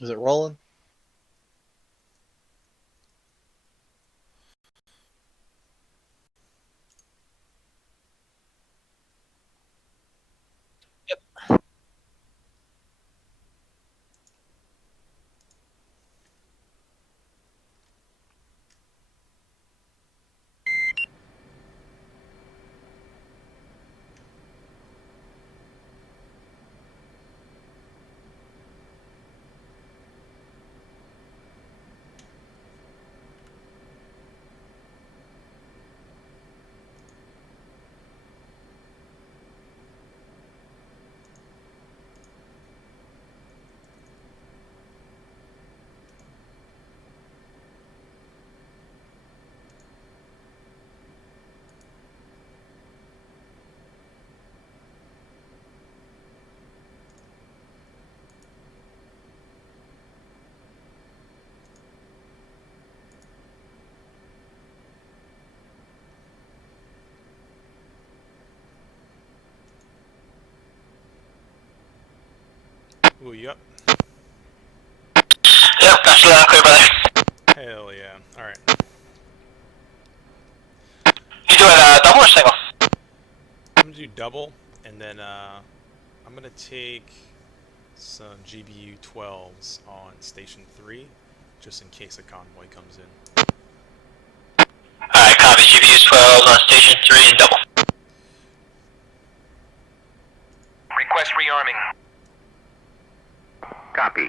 Is it rolling? Ooh, yep. Yep, got you loud and clear, brother. Hell yeah. Alright. You doing double or single? I'm gonna do double, and then I'm gonna take some GBU 12s on Station 3, just in case a convoy comes in. Alright, copy. GBU's 12 on station 3 and double. Request rearming. Copy.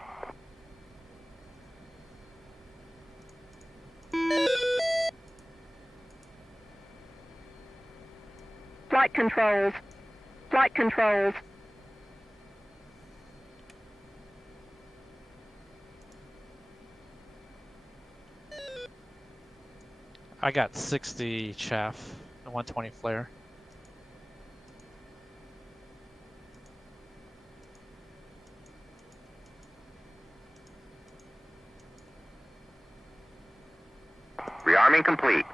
Flight controls. Flight controls. I got 60 chaff and 120 flare. Rearming complete.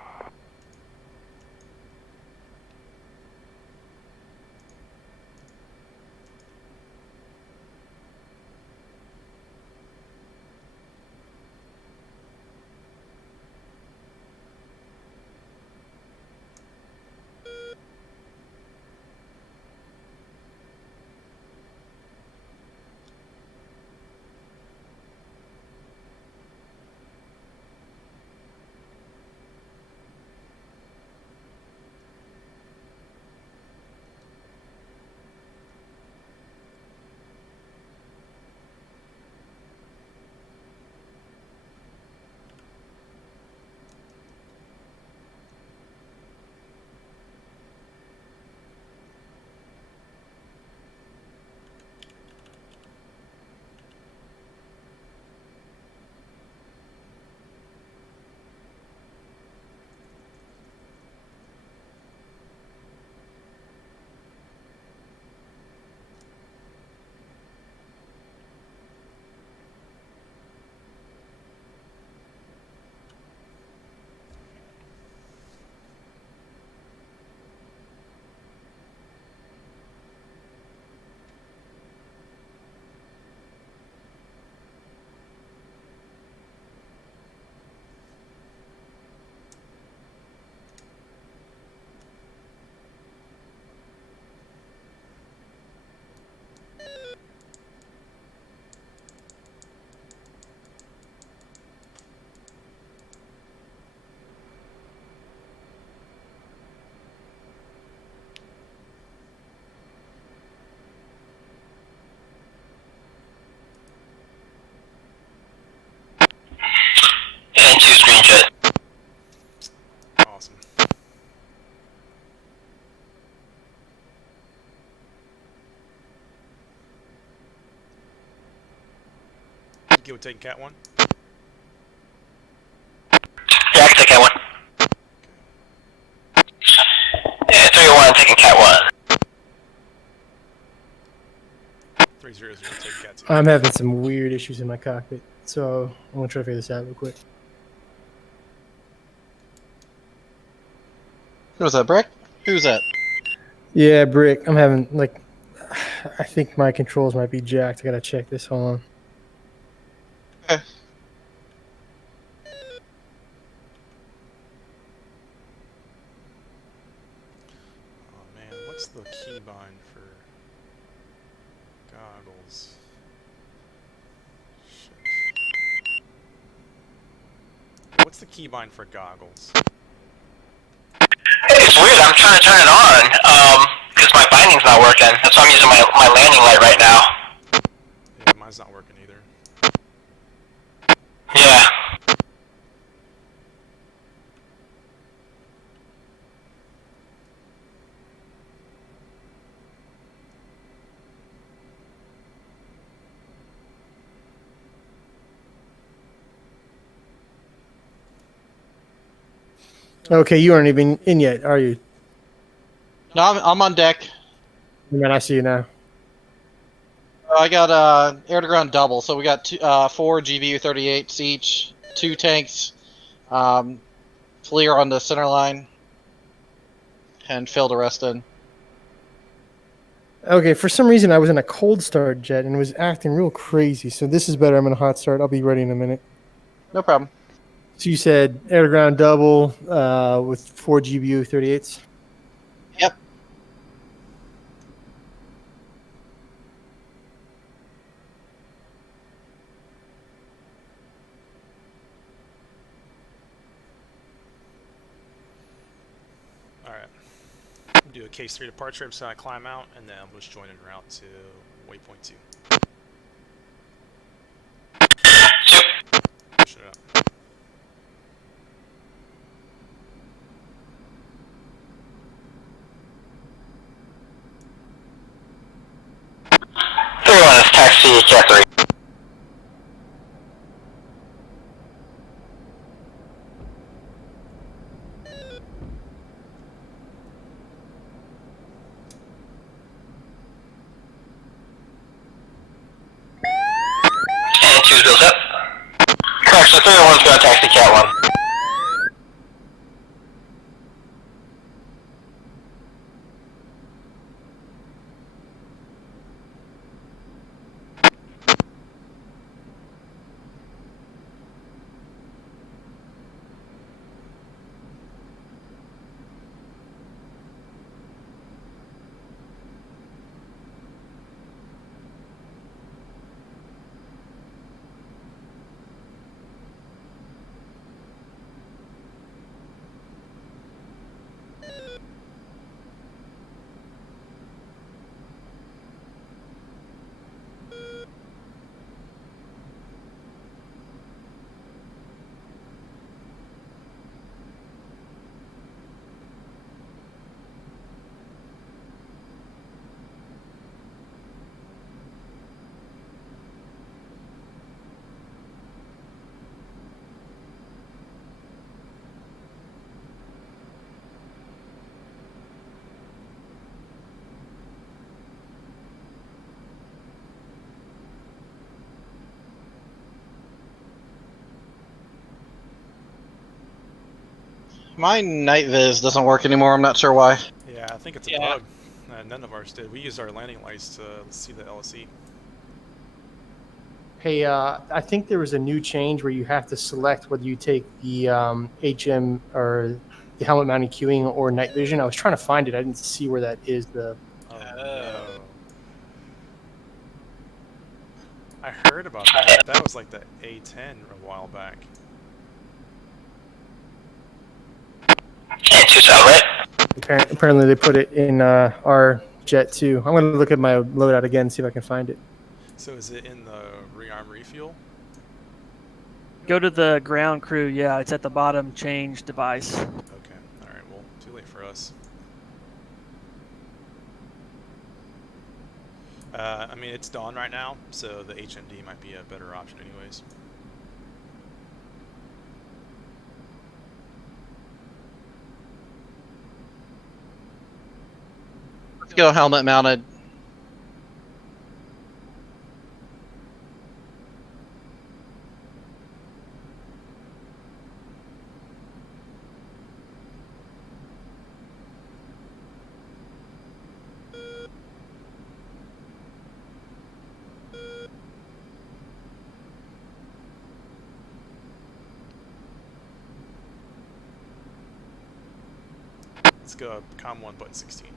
And 2 screen jet. Awesome. You good with taking Cat 1? Yeah, I can take Cat 1. Yeah, 301, I'm taking Cat 1. 300, take Cat 2. I'm having some weird issues in my cockpit, so I'm gonna try to figure this out real quick. Who's that, Brick? Who's that? Yeah, Brick. I'm having I think my controls might be jacked. I gotta check this. Hold on. Okay. Oh man, what's the keybind for goggles? Shit. What's the keybind for goggles? It's weird. I'm trying to turn it on, because my binding's not working. That's why I'm using my landing light right now. Yeah, mine's not working either. Yeah. Okay, you aren't even in yet, are you? No, I'm on deck. Man, I see you now. I got air to ground double, so we got 4 GBU 38s each, 2 tanks, clear on the center line, and fill the rest in. Okay, for some reason I was in a cold start jet and was acting real crazy. So this is better. I'm in a hot start. I'll be ready in a minute. No problem. So you said air to ground double with 4 GBU 38s. Yep. Alright. Do a case 3 departure, so I climb out, and then we'll just join en route to waypoint 2. Push it up. Everyone is taxi Cat 3. And 2's built up. Correct, so 301's going to taxi Cat 1. My night viz doesn't work anymore. I'm not sure why. Yeah, I think it's a Yeah. bug. None of ours did. We used our landing lights to see the LSE. Hey, I think there was a new change where you have to select whether you take the HM or the helmet mounted queuing or night vision. I was trying to find it. I didn't see where that is. Oh no. I heard about that. That was like the A10 a while back. And 2's out, right? Apparently they put it in our jet too. I'm going to look at my loadout again and see if I can find it. So is it in the rearm refuel? Go to the ground crew. Yeah, it's at the bottom. Change device. Okay. Alright, well, too late for us. I mean, it's dawn right now, so the HMD might be a better option anyways. Let's go helmet mounted. Let's go com 1 button 16.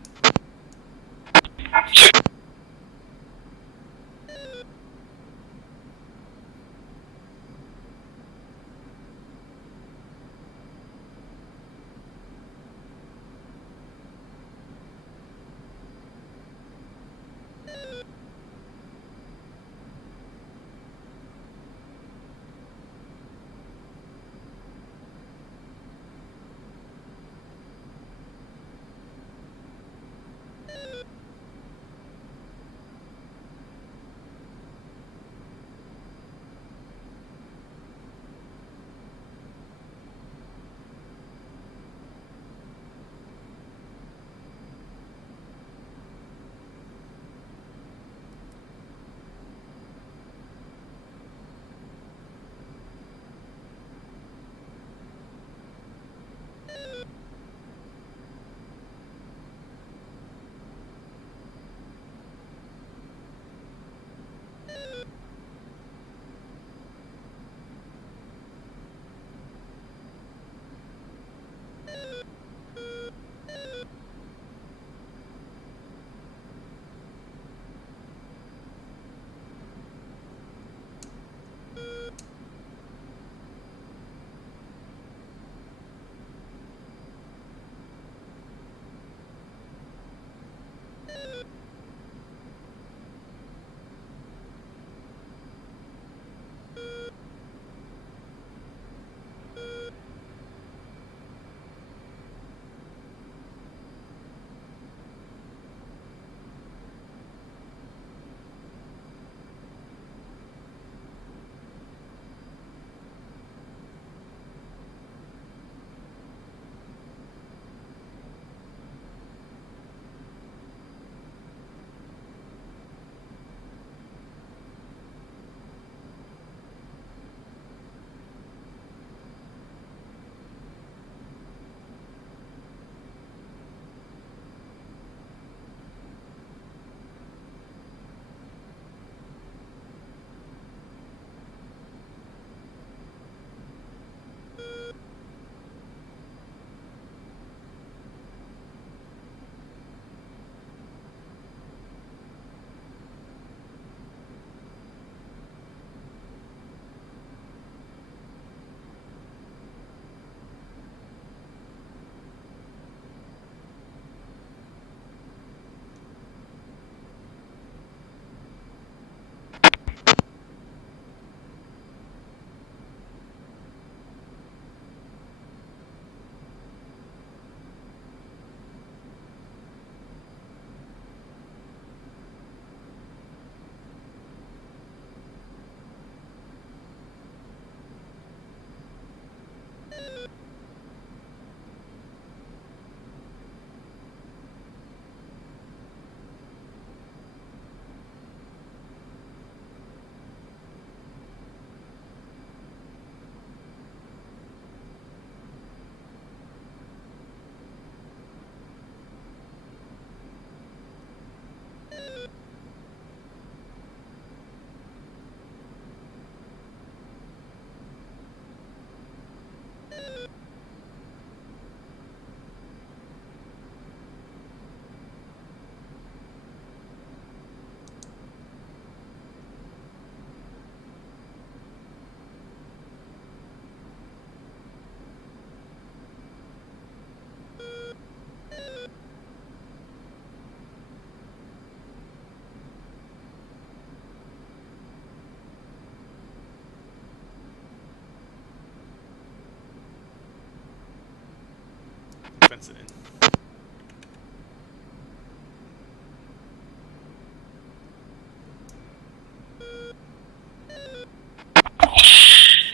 Fence it in.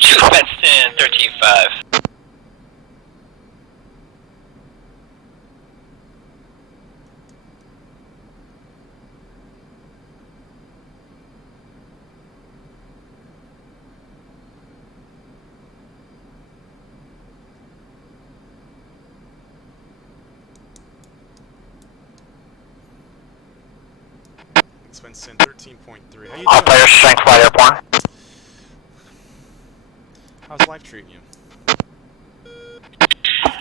Two fenced in, 13-5. It's fenced in 13.3. How you All doing? players strength flight airborne. How's life treating you?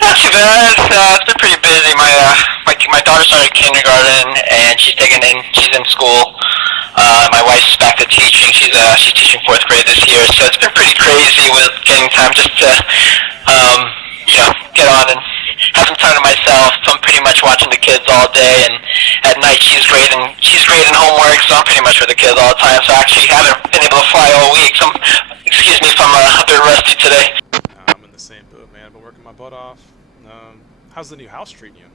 Not too bad. It's been pretty busy. my daughter started kindergarten, and she's in school. My wife's back to teaching. She's teaching fourth grade this year, so it's been pretty crazy with getting time just to get on and have some time to myself. So I'm pretty much watching the kids all day, and at night she's grading homework, so I'm pretty much with the kids all the time. So I actually haven't been able to fly all week. So excuse me if I'm a bit rusty today. I'm in the same boat, man. I've been working my butt off. How's the new house treating you?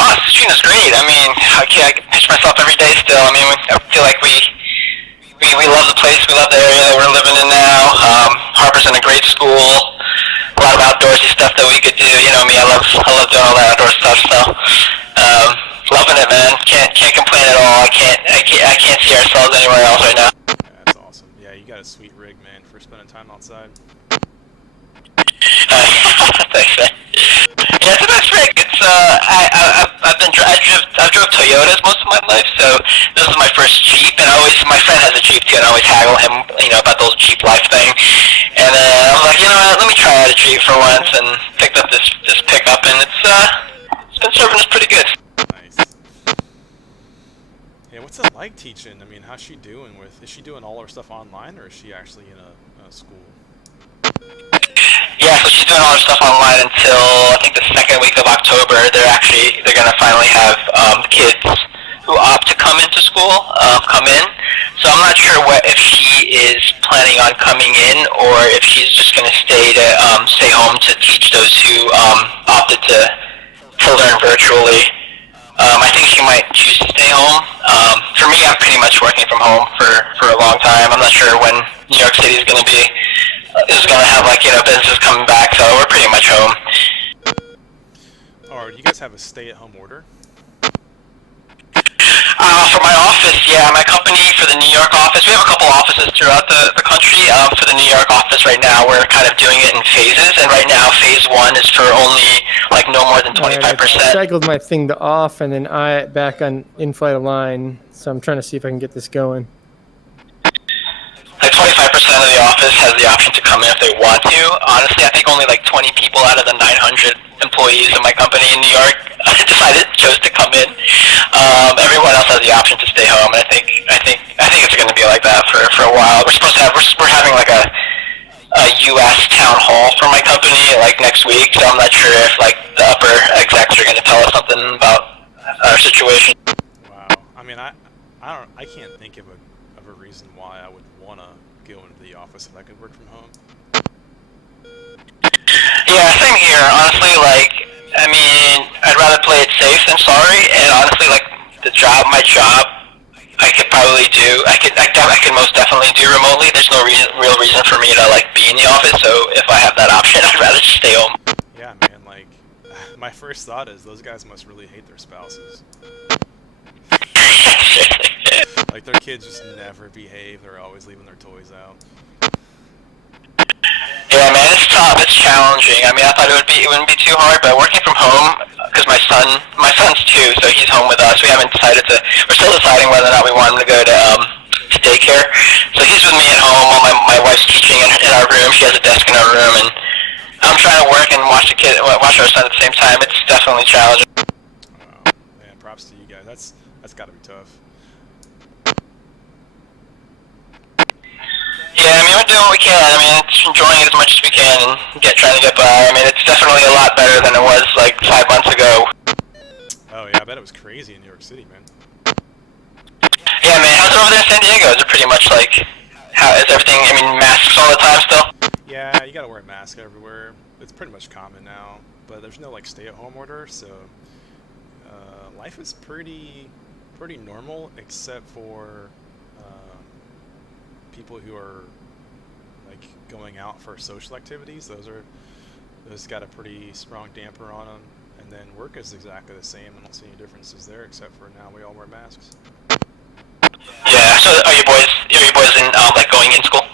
Oh, it's treating us great. I mean, I can pinch myself every day still. I mean, I feel like we love the place. We love the area that we're living in now. Harper's in a great school. A lot of outdoorsy stuff that we could do. You know me, I love doing all that outdoor stuff. So, loving it, man. Can't complain at all. I can't see ourselves anywhere else right now. Yeah, that's awesome. Yeah, you got a sweet rig, man, for spending time outside. Thanks, man. Yeah, it's a nice rig. It's I drove Toyotas most of my life, so this is my first Jeep, and my friend has a Jeep too, and I always haggle him, about those Jeep life thing. And I was like, you know what, let me try out a Jeep for once, and picked up this pickup, and it's been serving us pretty good. Nice. Yeah, what's it like teaching? I mean, how's she doing is she doing all her stuff online, or is she actually in a school? Yeah, so she's doing all her stuff online until I think the second week of October. They're gonna finally have kids who opt to come into school come in. So I'm not sure if she is planning on coming in or if she's just gonna stay home to teach those who opted to learn virtually. I think she might choose to stay home. For me, I'm pretty much working from home for a long time. I'm not sure when New York City is gonna have businesses coming back, so we're pretty much home. Or do you guys have a stay-at-home order? For my office, yeah, my company, for the New York office, we have a couple offices throughout the country. For the New York office right now, we're kind of doing it in phases, and right now phase 1 is for only no more than 25%. I cycled my thing to off, and then back on in-flight align, so I'm trying to see if I can get this going. 25% of the office has the option to come in if they want to. Honestly, I think only 20 people out of the 900 employees in my company in New York chose to come in. Everyone else has the option to stay home, and I think it's going to be like that for a while. We're having a U.S. town hall for my company next week, so I'm not sure if the upper execs are going to tell us something about our situation. Wow. I mean, I can't think of a reason why I would want to go into the office if I could work from home. Yeah, same here. Honestly, I mean, I'd rather play it safe than sorry. And honestly, my job, I could probably do. I could most definitely do remotely. There's no real reason for me to be in the office. So if I have that option, I'd rather just stay home. Yeah, man. My first thought is those guys must really hate their spouses. Their kids just never behave. They're always leaving their toys out. Yeah, man, it's tough. It's challenging. I mean, I thought it wouldn't be too hard, but working from home, because my son's 2, so he's home with us. We're still deciding whether or not we want him to go to daycare. So he's with me at home while my wife's teaching in our room. She has a desk in our room, and I'm trying to work and watch our son at the same time. It's definitely challenging. Wow, man, props to you guys. That's got to be tough. Yeah, I mean, we're doing what we can. I mean, it's enjoying it as much as we can and trying to get by. I mean, it's definitely a lot better than it was 5 months ago. Oh yeah, I bet it was crazy in New York City, man. Yeah, man, how's it over there in San Diego? Is it pretty much how is everything? I mean, masks all the time still? Yeah, you gotta wear a mask everywhere. It's pretty much common now, but there's no stay-at-home order, so life is pretty normal, except for people who are going out for social activities. Those got a pretty strong damper on them, and then work is exactly the same. I don't see any differences there, except for now we all wear masks. Yeah. So are you boys in going in school?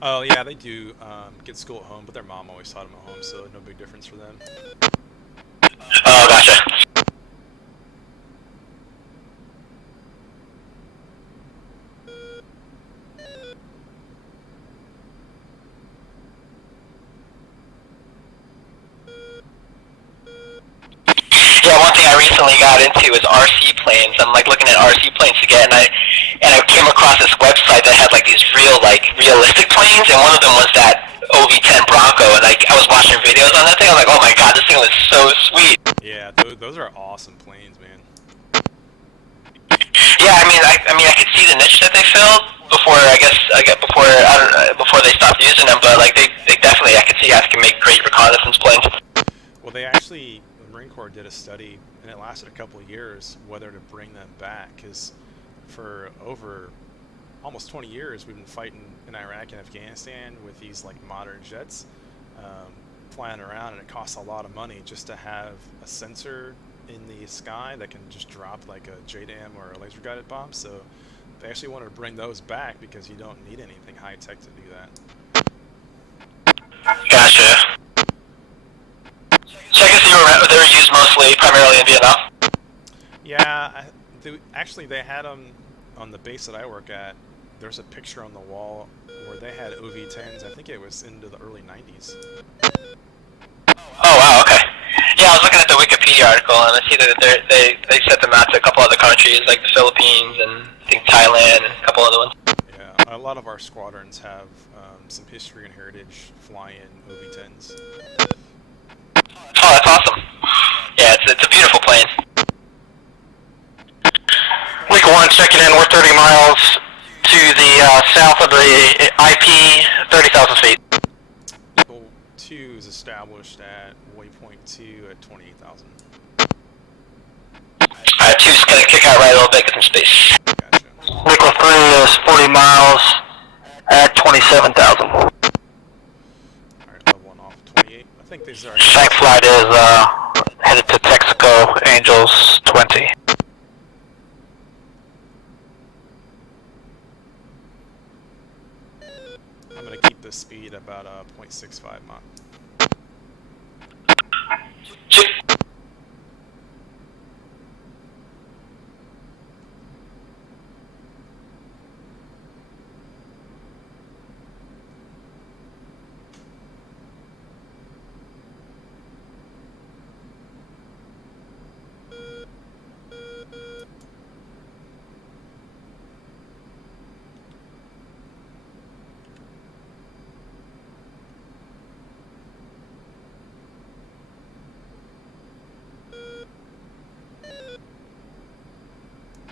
Oh yeah, they do get school at home, but their mom always taught them at home, so no big difference for them. Oh, gotcha. recently got into is RC planes. I'm like looking at RC planes to get, and I came across this website that had like these realistic planes, and one of them was that OV-10 Bronco, and like I was watching videos on that thing. I was like, oh my god, this thing was so sweet. Yeah, those are awesome planes, man. Yeah, I could see the niche that they filled before. Before they stopped using them, but like they definitely, I could see how they can make great reconnaissance planes. Well, they actually, the Marine Corps did a study, and it lasted a couple of years, whether to bring them back, because for over almost 20 years we've been fighting in Iraq and Afghanistan with these like modern jets flying around, and it costs a lot of money just to have a sensor in the sky that can just drop like a JDAM or a laser guided bomb. So they actually wanted to bring those back because you don't need anything high tech to do that. Gotcha. So I guess they were used mostly, primarily in Vietnam. Yeah, actually they had them on the base that I work at. There's a picture on the wall where they had OV-10s. I think it was into the early 90s. Oh wow, okay. Yeah, I was looking at the Wikipedia article, and I see that they sent them out to a couple other countries, like the Philippines and I think Thailand and a couple other ones. Yeah, a lot of our squadrons have some history and heritage flying OV-10s. Oh, that's awesome. Yeah, it's a beautiful plane. Lincoln 1 checking in. We're 30 miles to the south of the IP, 30,000 feet. Eagle 2 is established at waypoint 2 at 28,000. Alright, 2's gonna kick out right a little bit, get some space. Gotcha. Nickel 3 is 40 miles at 27,000. Alright, level 1 off 28. I think these are... Shank flight is headed to Texaco, Angels 20. I'm going to keep the speed about 0.65 Mach.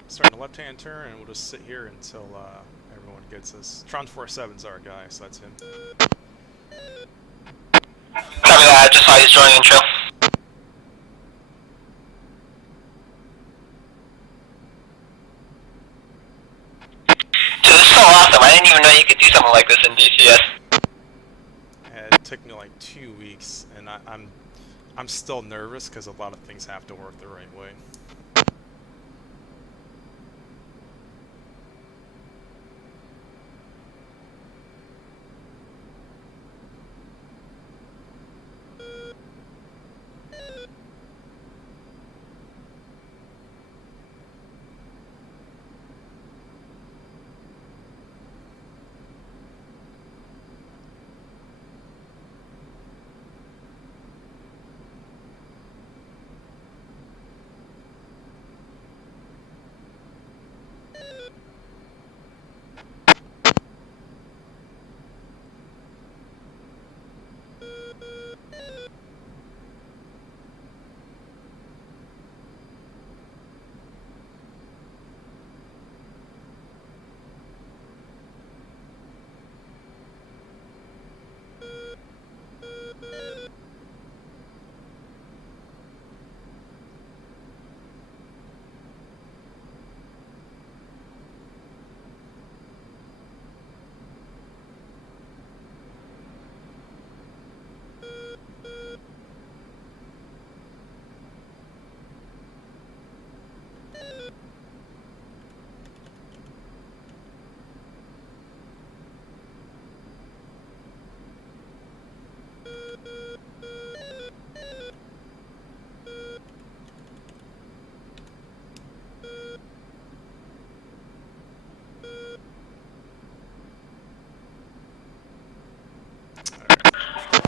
Starting a left-hand turn, and we'll just sit here until everyone gets us. Tron 47's our guy, so that's him. Copy that, I just saw he's joining intro. Dude, this is so awesome. I didn't even know you could do something like this in DCS. It took me like 2 weeks, and I'm still nervous because a lot of things have to work the right way.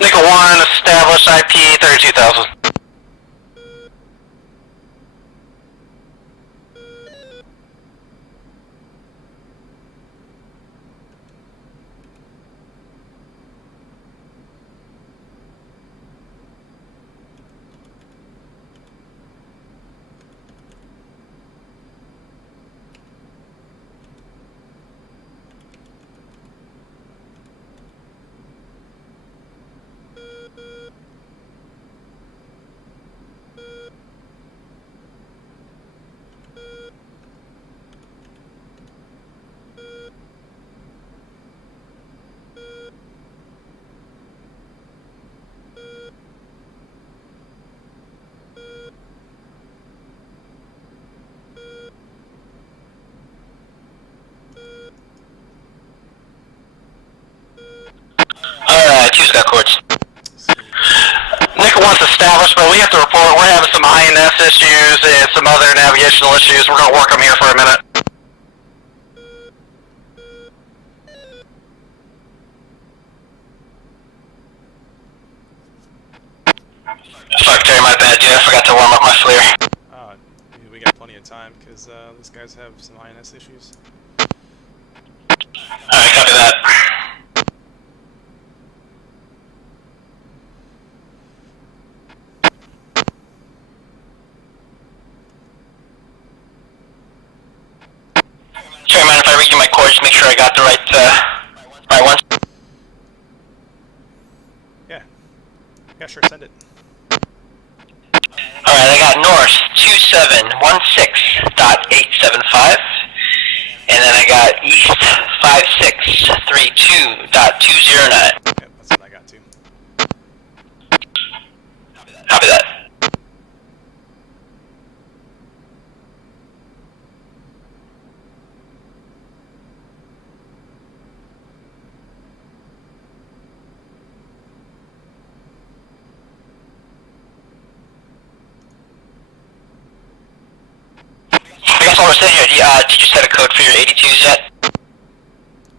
Nickel 1, established IP 32,000. established, but we have to report we're having some INS issues and some other navigational issues. We're gonna work them here for a minute. Sorry, Terry, my bad, dude. I forgot to warm up my FLIR. We got plenty of time because these guys have some INS issues. Alright, copy that. Terry, mind if I read you my course, make sure I got the right ones? Yeah, sure, send it. Alright, I got north 2716.875, and then I got east 5632.209. Yep, that's what I got too. Copy that. I guess while we're sitting here, did you set a code for your 82s yet?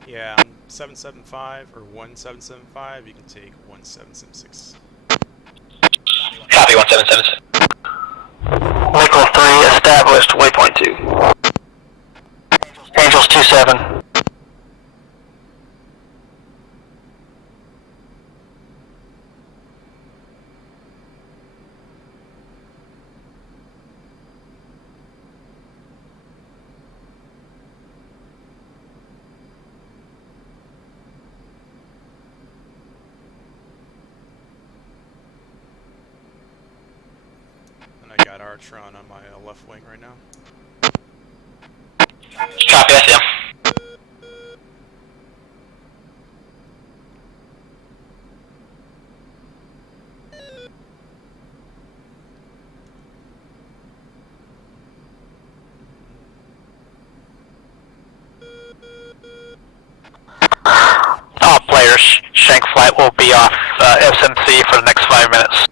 Yeah, on 775 or 1775, you can take 1776. Copy 1776. Nickel 3 established, waypoint 2. Angels 27. And I got Artron on my left wing right now. Copy, that's him. Top players, Shank flight will be off SMC for the next 5 minutes.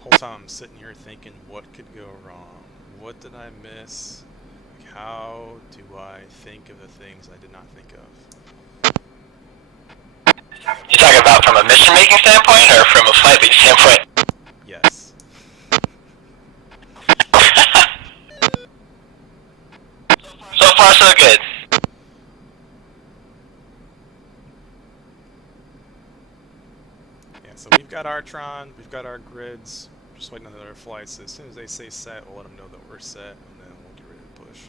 Whole time I'm sitting here thinking, what could go wrong? What did I miss? Like, how do I think of the things I did not think of? You talking about from a mission making standpoint or from a flight lead standpoint? Yes. So far, so good. Yeah, so we've got Artron, we've got our grids, just waiting on the other flights. As soon as they say set, we'll let them know that we're set, and then we'll get ready to push.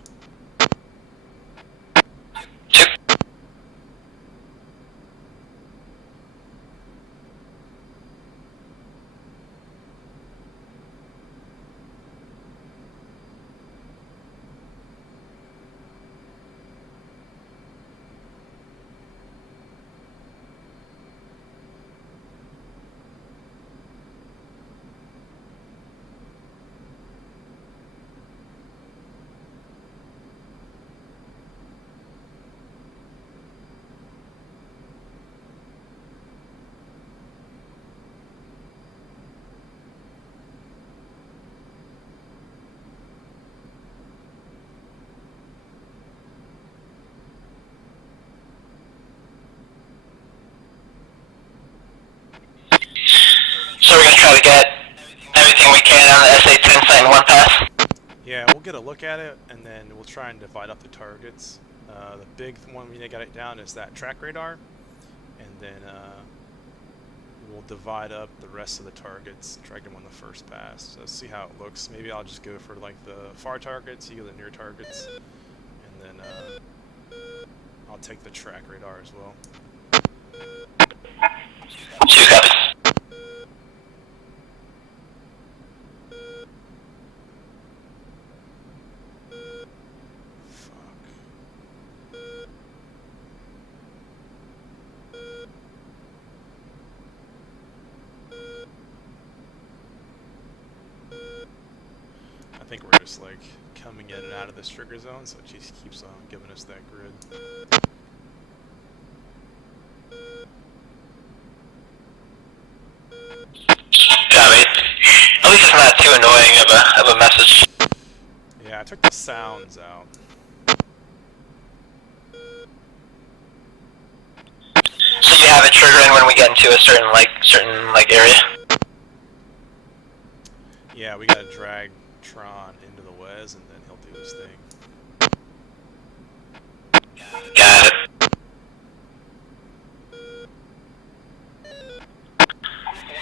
So we're gonna try to get everything we can on the SA-10 site in one pass? Yeah, we'll get a look at it, and then we'll try and divide up the targets. The big one we got it down is that track radar, and then we'll divide up the rest of the targets, try to get them on the first pass. So let's see how it looks. Maybe I'll just go for like the far targets, you go the near targets, and then I'll take the track radar as well. 2 copies. I think we're just like coming in and out of this trigger zone, so it just keeps on giving us that grid. Copy. At least it's not too annoying of a message. Yeah, I took the sounds out. So you have it triggering when we get into a certain area? Yeah, we gotta drag Tron into the Wes, and then he'll do his thing. Got it.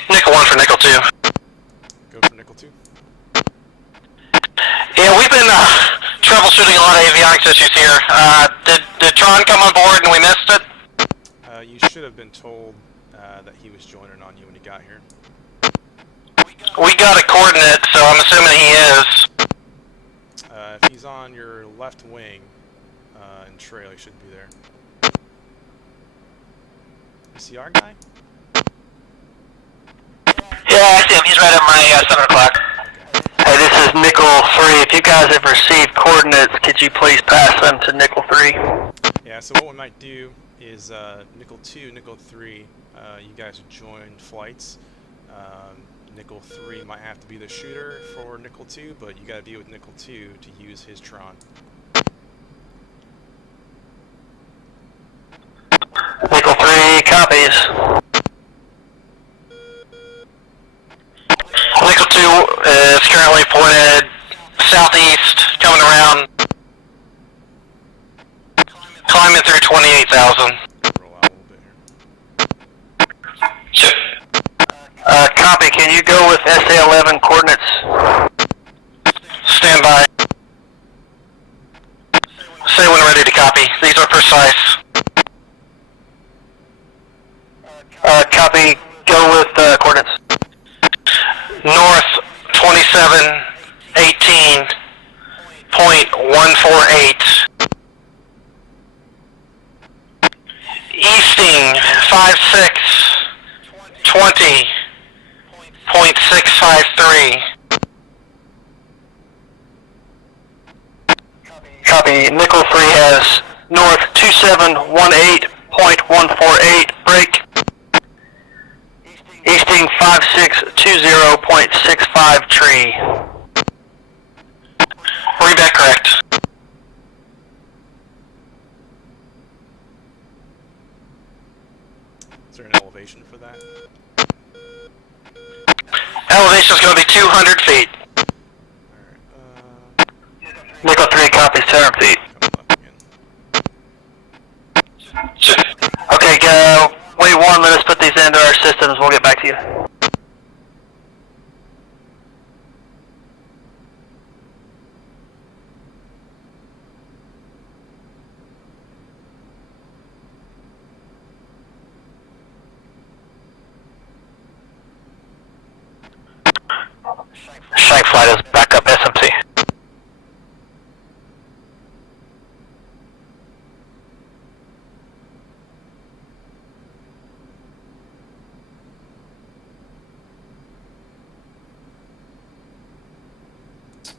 Nickel 1 for Nickel 2. Go for Nickel 2. Yeah, we've been troubleshooting a lot of avionics issues here. Did Tron come on board and we missed it? You should have been told that he was joining on you when he got here. We got a coordinate, so I'm assuming he is. If he's on your left wing and trail, he should be there. Is he our guy? Yeah, I see him. He's right at my 7 o'clock. Hey, this is Nickel 3. If you guys have received coordinates, could you please pass them to Nickel 3? Yeah, so what we might do is Nickel 2, Nickel 3, you guys join flights. Nickel 3 might have to be the shooter for Nickel 2, but you gotta be with Nickel 2 to use his Tron. Nickel 3 copies. Nickel 2 is currently pointed southeast, coming around, climbing through 28,000. Roll out a little bit here. Chip. Copy. Can you go with SA-11 coordinates? Stand by. Say when ready to copy. These are precise. Copy. Go with coordinates. North 2718.148. Easting 5620.653. Copy. Nickel 3 has north 2718.148 break. Easting 5620.65 tree. Read that correct. Is there an elevation for that? Elevation is going to be 200 feet. Alright, Nickel 3 copies 200 feet. coming up again. Okay, go. Wait 1, let us put these into our systems. We'll get back to you. Shank flight is back up SMC.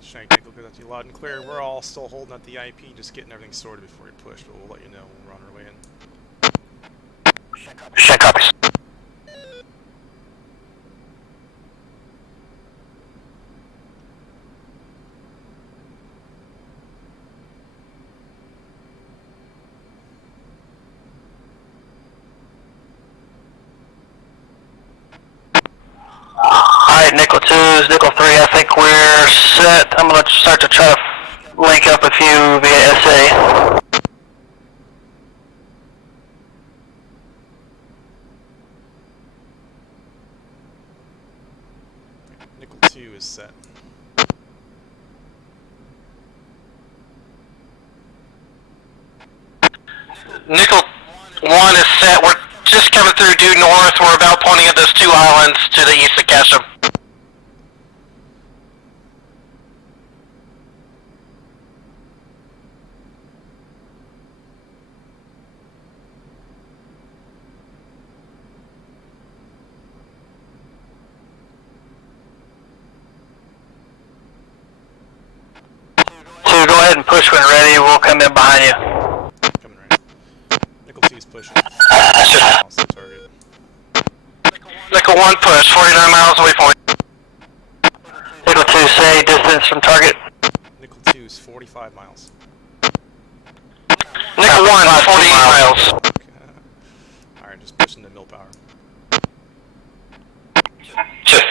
Shank, take a look at that loud and clear. We're all still holding at the IP, just getting everything sorted before we push, but we'll let you know when we're on our way in. Shank copies. Alright, Nickel 2s, Nickel 3, I think we're set. I'm going to start to try to link up with you via SA. Nickel 2 is set. Nickel 1 is set. We're just coming through due north. We're about pointing at those 2 islands to the east of Ketchum. So go ahead and push when ready. We'll come in behind you. Coming right. Nickel 2 is pushing. Miles to target. Nickel 1 push, 49 miles away point. Nickel 2 say distance from target. Nickel 2 is 45 miles. Nickel 1, 48 miles. Alright, just pushing the mill power. Check.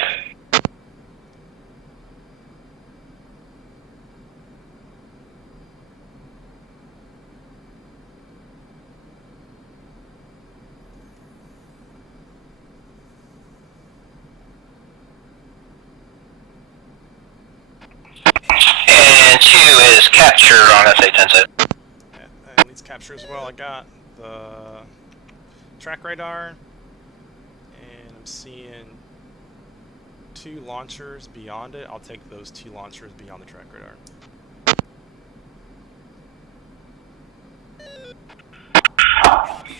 And 2 is capture on SA-10 set. And needs capture as well. I got the track radar, and I'm seeing 2 launchers beyond it. I'll take those 2 launchers beyond the track radar.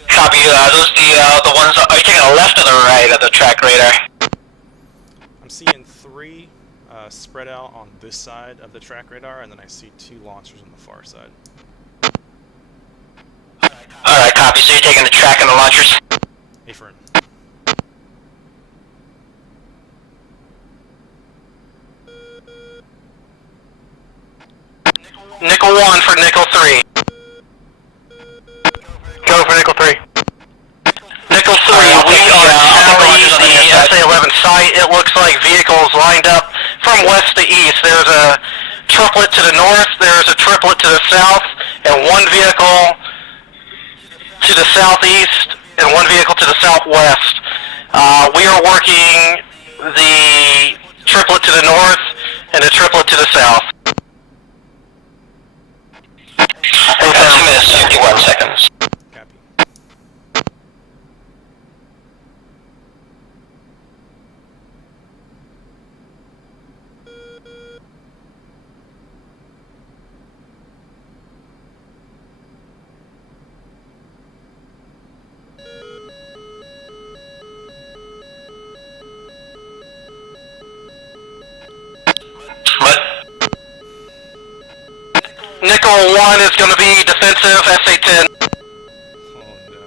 Copy. Those the ones. Are you taking the left or the right of the track radar? I'm seeing 3 spread out on this side of the track radar, and then I see 2 launchers on the far side. Alright, copy. So you're taking the track and the launchers? Affirm. Nickel 1 for Nickel 3. Go for Nickel 3. Nickel 3, we are southeast the SA-11 site. It looks like vehicles lined up from west to east. There's a triplet to the north, there's a triplet to the south, and 1 vehicle to the southeast, and 1 vehicle to the southwest. We are working the triplet to the north and the triplet to the south. 2 minutes, 51 seconds. Copy. Nickel 1 is going to be defensive, SA-10. Oh no.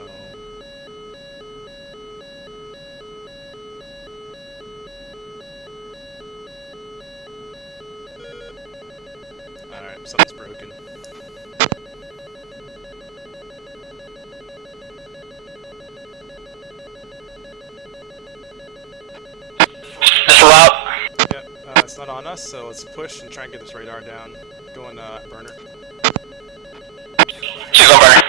Alright, something's broken. Missile out. Yep, it's not on us, so let's push and try and get this radar down. Going burner. 2's on burner.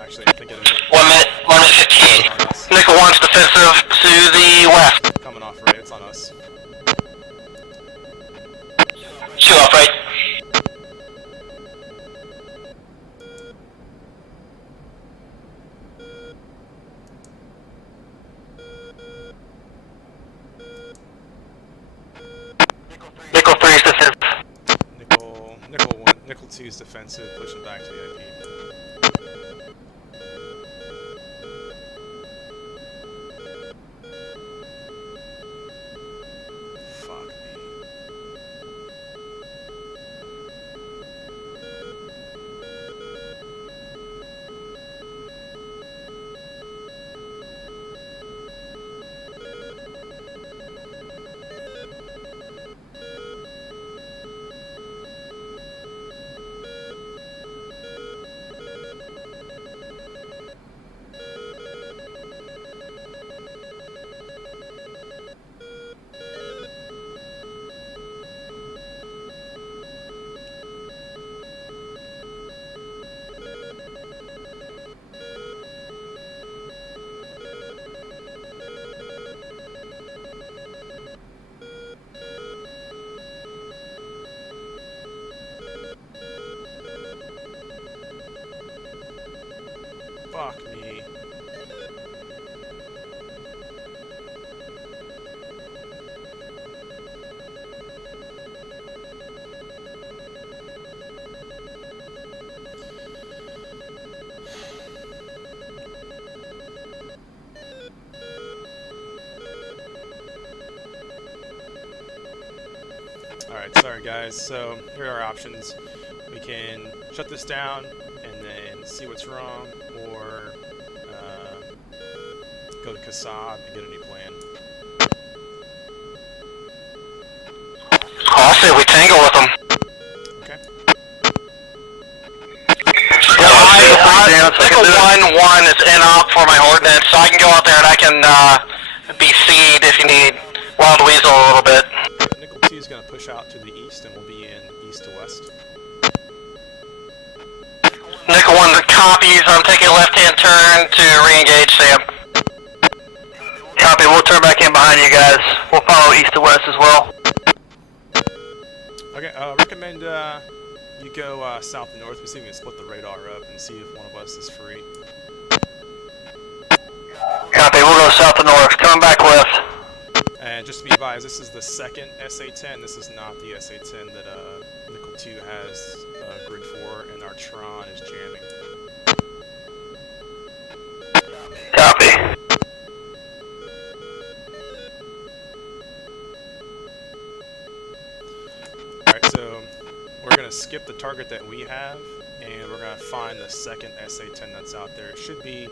Actually, I think it is 1 minute, 1 minute 15. on us. Nickel 1's defensive to the west. Coming off right, it's on us. 2 off right. Nickel 3's defensive. Nickel 2's defensive, pushing back to the IP. Fuck me. Alright, sorry guys. So here are our options. We can shut this down and then see what's wrong, or go to Kassab and get a new plan. I'll say we tangle with them. Okay. Nickel 1-1 is in op for my ordnance, so I can go out there and I can be seed if you need Wild Weasel a little bit. Nickel 2 is going to push out to the east and we'll be in east to west. Nickel 1 copies. I'm taking a left-hand turn to re-engage Sam. Copy. We'll turn back in behind you guys. We'll follow east to west as well. Okay, recommend you go south and north. We see if we can split the radar up and see if one of us is free. Copy. We'll go south and north. Coming back west. And just to be advised, this is the second SA-10. This is not the SA-10 that Nickel 2 has grid for, and our Tron is jamming. Copy. Alright, so we're going to skip the target that we have, and we're going to find the second SA-10 that's out there. It should be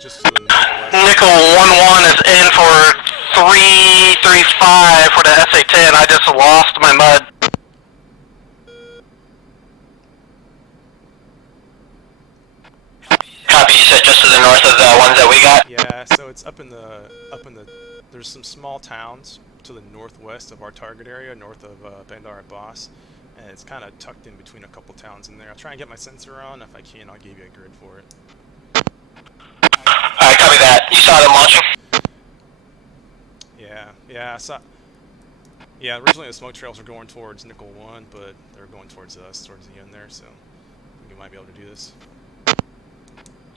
just to the northwest. Nickel 1-1 is in for 335 for the SA-10. I just lost my mud. Copy. You said just to the north of the ones that we got. Yeah, so it's up in the there's some small towns to the northwest of our target area, north of Bandar Abbas, and it's kind of tucked in between a couple towns in there. I'll try and get my sensor on. If I can, I'll give you a grid for it. Alright, copy that. You saw them launching? Yeah, I saw. Yeah, originally the smoke trails were going towards Nickel 1, but they're going towards us, towards the end there, so I think we might be able to do this.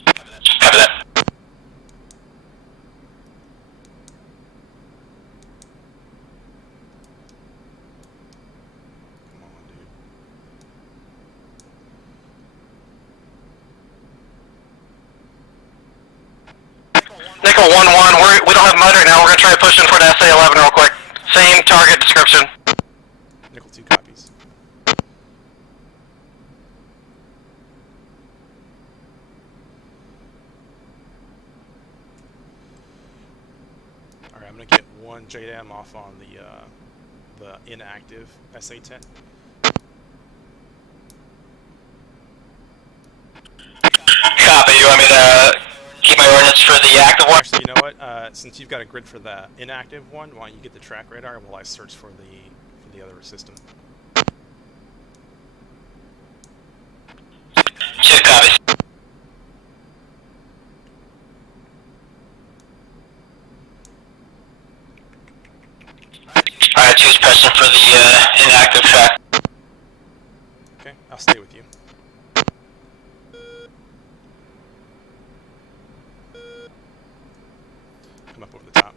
Copy that. Come on, dude. Nickel 1-1, we don't have mud right now. We're going to try pushing for the SA-11 real quick. Same target description. Nickel 2 copies. Alright, I'm going to get one JDAM off on the inactive SA-10. Copy. You want me to keep my ordnance for the active one? Actually, you know what? Since you've got a grid for the inactive one, why don't you get the track radar while I search for the other system? 2 copies. Alright, 2's pressing for the inactive track. Okay, I'll stay with you. Come up over the top.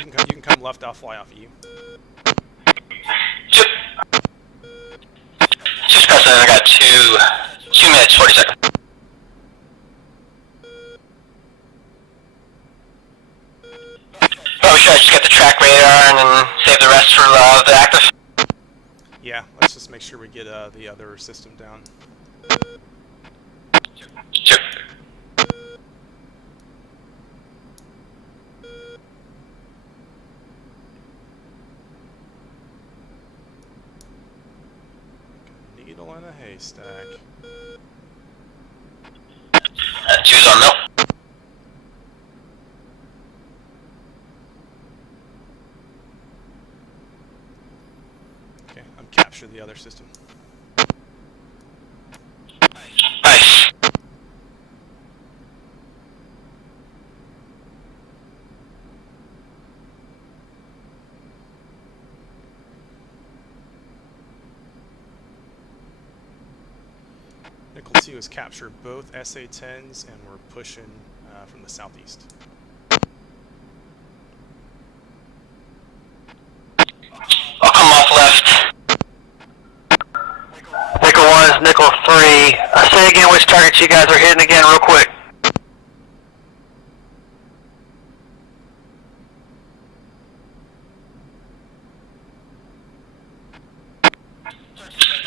You can come left, I'll fly off of you. 2's pressing, I got 2 minutes, 40 seconds. Probably should I just get the track radar and then save the rest for the active? Yeah, let's just make sure we get the other system down. 2. Needle in a haystack. 2's on milk. Okay, I'm capture the other system. Nice. Nickel 2 has captured both SA-10s and we're pushing from the southeast. I'll come off left. Nickel 1 is Nickel 3. Say again which targets you guys are hitting again real quick.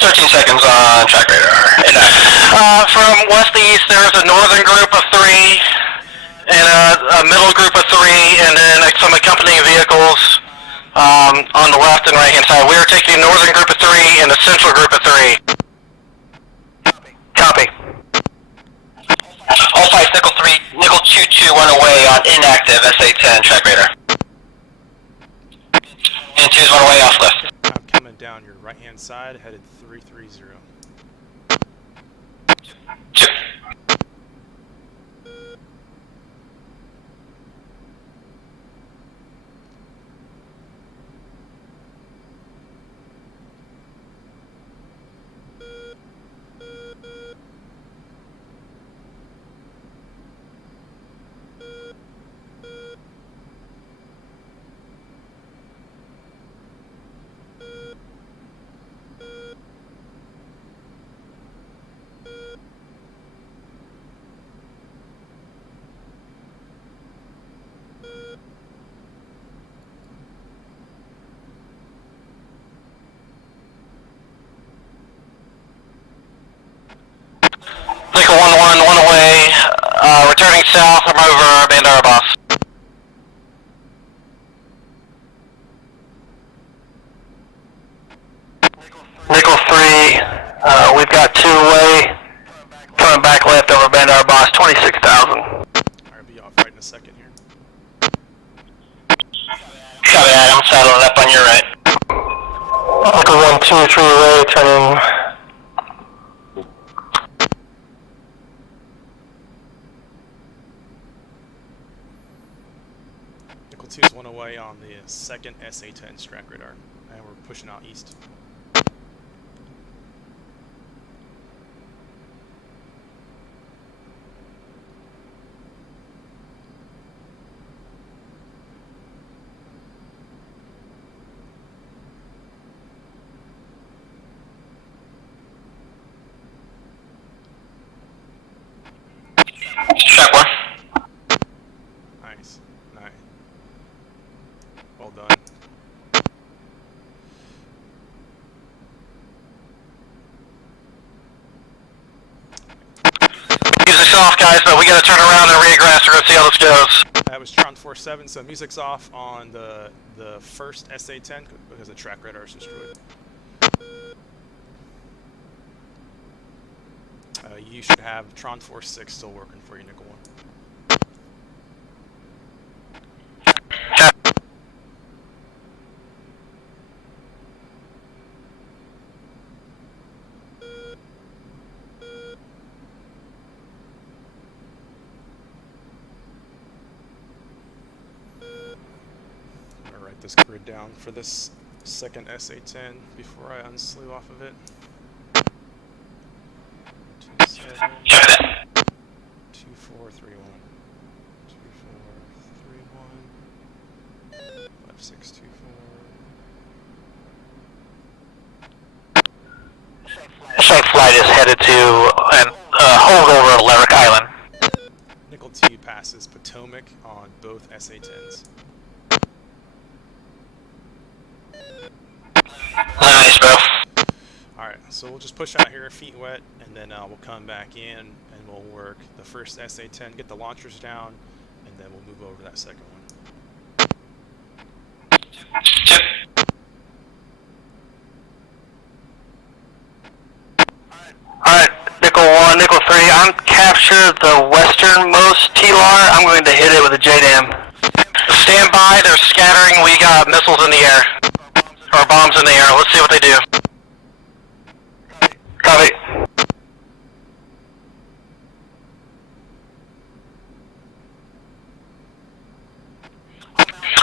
13 seconds on track radar. And, from west to east, there's a northern group of 3, and a middle group of 3, and then some accompanying vehicles on the left and right hand side. We are taking northern group of 3 and the central group of 3. Copy. All flights, Nickel 3, Nickel 22 went away on inactive SA-10 track radar. And 2's went away off left. I'm coming down your right hand side, headed 330. Two. Nickel 1-1, one away, returning south from over Bandara Boss. Nickel 3, we've got 2 away, coming back left over Bandara Boss, 26,000. Alright, be off right in a second here. Copy that, I'm saddling up on your right. Nickel 1, 2, 3 away, turning. Nickel 2's one away on the second SA-10 track radar, and we're pushing out east. Track 1. Nice. Nice. Well done. Music's off, guys, but we gotta turn around and regress. We're gonna see how this goes. That was Tron 47, so music's off on the first SA-10 because the track radar is destroyed. You should have Tron 46 still working for you, Nickel 1. I'm gonna write this grid down for this second SA-10 before I unslew off of it. 27, 2431. 2431. 5624. Safe flight is headed to an holdover at Lerwick Island. Nickel 2 passes Potomac on both SA-10s. Nice, bro. Alright, so we'll just push out here, feet wet, and then we'll come back in and we'll work the first SA-10, get the launchers down, and then we'll move over to that second one. Chip. Alright, Nickel 1, Nickel 3, I'm captured the westernmost TLAR. I'm going to hit it with a JDAM. Stand by, they're scattering. We got missiles in the air. Or bombs in the air. Let's see what they do. Copy.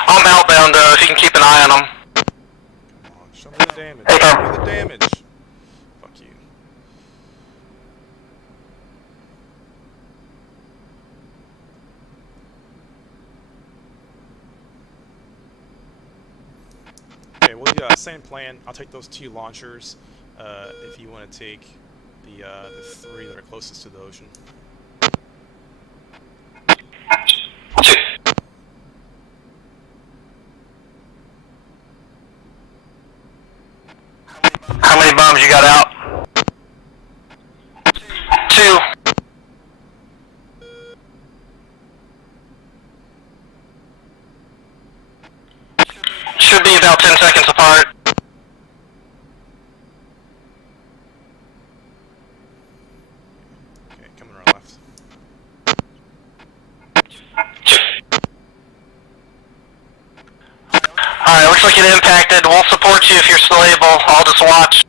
I'm outbound, if you can keep an eye on them. Come on, show me the damage. Hey, Show me the damage. Fuck you. Okay, well, same plan. I'll take those 2 launchers. If you want to take the 3 that are closest to the ocean. How many bombs you got out? should be about 10 seconds apart. Okay, coming around left. Alright, looks like it impacted. We'll support you if you're still able. I'll just watch.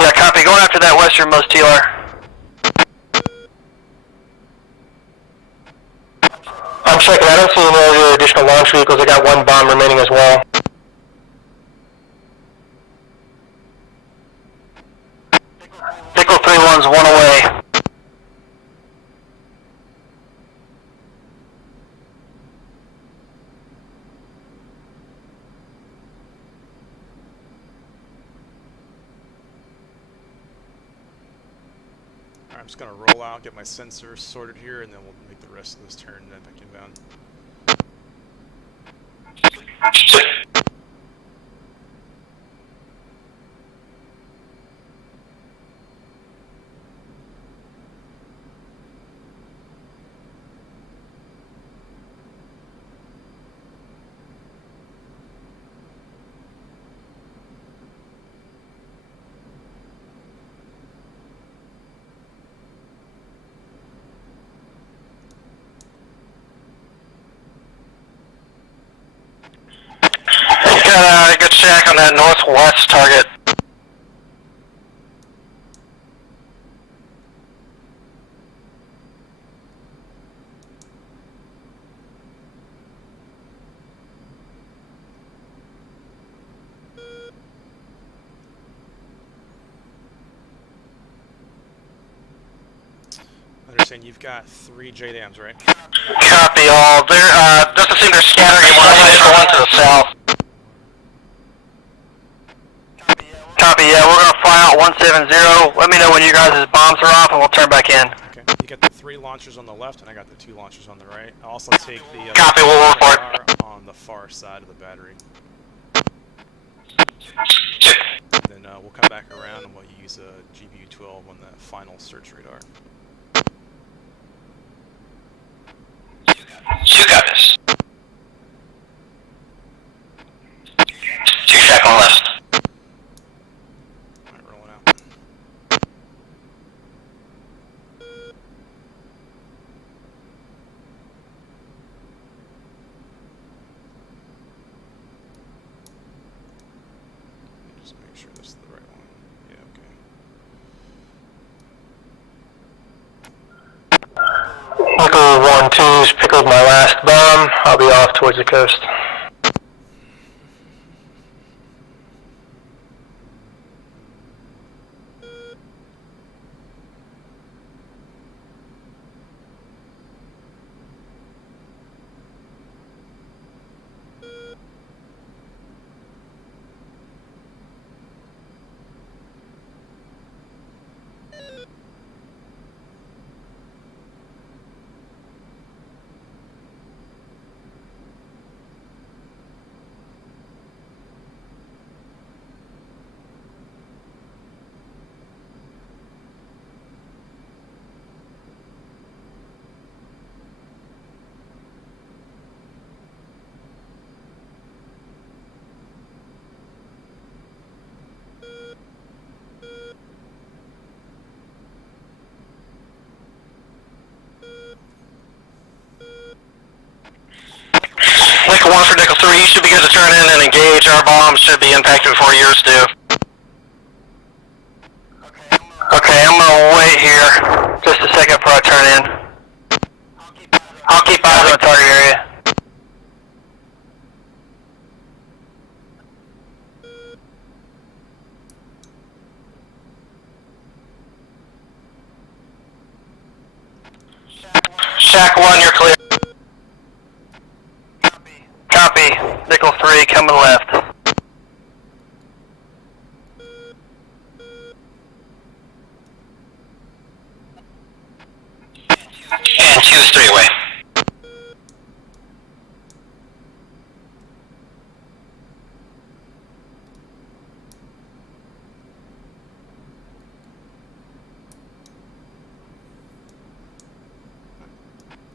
Yeah, copy. Going after that westernmost TR. I'm checking. I don't see any other additional launch vehicles. I got one bomb remaining as well. Pickle 3-1's one away. Alright, I'm just gonna roll out, get my sensors sorted here, and then we'll make the rest of this turn and then back inbound. Got a good check on that northwest target. Understand you've got 3 JDAMs, right? Copy all. Doesn't seem they're scattering. One away for one to the south. Copy, yeah, we're gonna fly out 170. Let me know when you guys' bombs are off and we'll turn back in. Okay, you got the 3 launchers on the left, and I got the 2 launchers on the right. I'll also take the Copy, we'll report. on the far side of the battery. Check. And then we'll come back around and we'll use a GBU-12 on the final search radar. 2 copies. 2 shack on left. Alright, rolling out. Just make sure this is the right one. Yeah, okay. Pickle 1-2's pickled my last bomb. I'll be off towards the coast. Nickel 1 for Nickel 3, you should be good to turn in and engage. Our bombs should be impacted before yours do. Okay, I'm gonna wait here just a second before I turn in. I'll keep eyes on the target area. Shack 1, you're clear. Copy. Nickel 3, coming left. And 2's 3 away.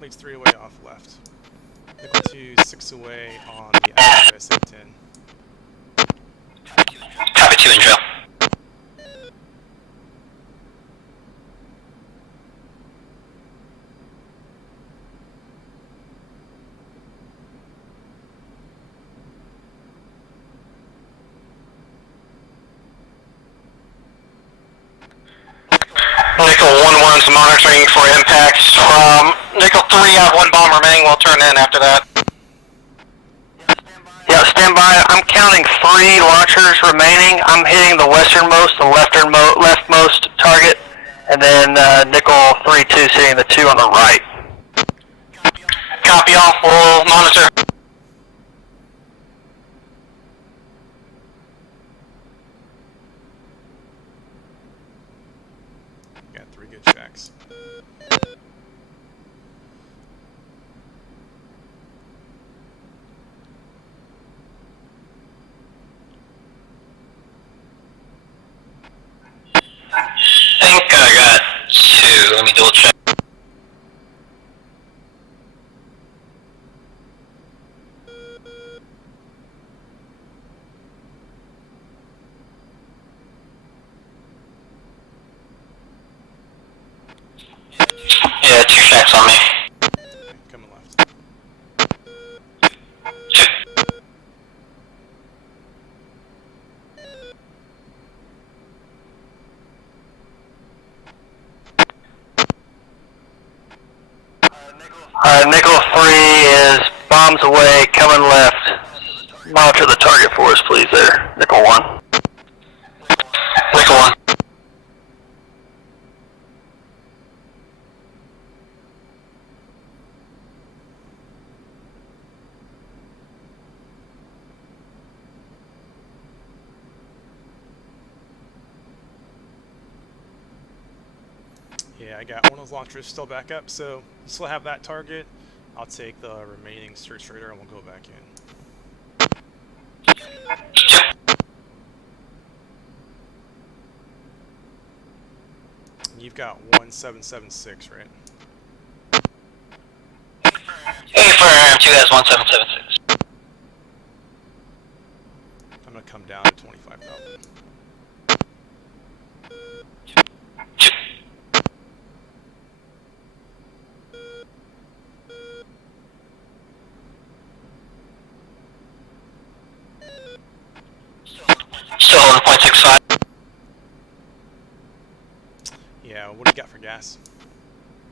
Leads 3 away off left. Nickel 2, 6 away on the active SA-10. Copy 2 in drill. Nickel 1-1's monitoring for impacts from Nickel 3. I have 1 bomb remaining. We'll turn in after that. Yeah, stand by. I'm counting 3 launchers remaining. I'm hitting the westernmost, the leftmost target, and then Nickel 3-2's hitting the 2 on the right. Copy all. We'll monitor. Got 3 good shacks. I think I got 2. Let me double check. Yeah, 2 shacks on me. Okay, coming left. 2. Nickel 3 is bombs away, coming left. Monitor the target for us, please, there. Nickel 1. Nickel 1. Yeah, I got one of those launchers still back up, so you still have that target. I'll take the remaining search trader and we'll go back in. You've got 1776, right? Affirm, 2 has 1776. I'm gonna come down to 25,000. Still on 0.65. Yeah, what do you got for gas?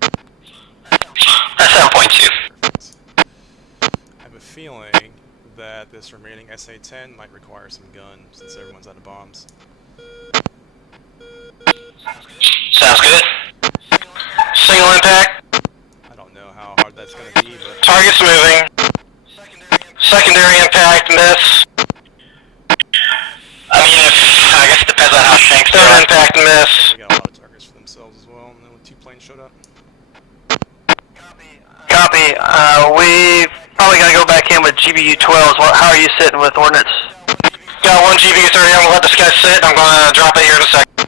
That's 7.2. Perfect. I have a feeling that this remaining SA-10 might require some gun since everyone's out of bombs. Sounds good. Single impact. I don't know how hard that's going to be, but Target's moving. Secondary impact, miss. I guess it depends on how Shank's doing. Third impact, miss. they got a lot of targets for themselves as well, and then when 2 planes showed up. Copy. We probably gotta go back in with GBU-12s. How are you sitting with ordnance? Got 1 GBU-30. I'm gonna let this guy sit. I'm gonna drop it here in a second.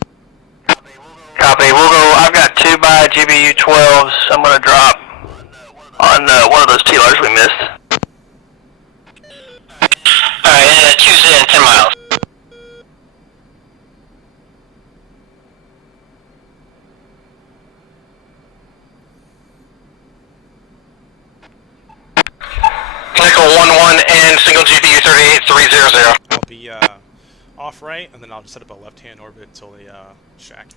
Copy. We'll go. I've got 2 by GBU-12s. I'm gonna drop on one of those TLRs we missed. Alright, 2's in 10 miles. Nickel 1-1 and single GBU 38-300. I'll be off right, and then I'll just set up a left-hand orbit until the shack.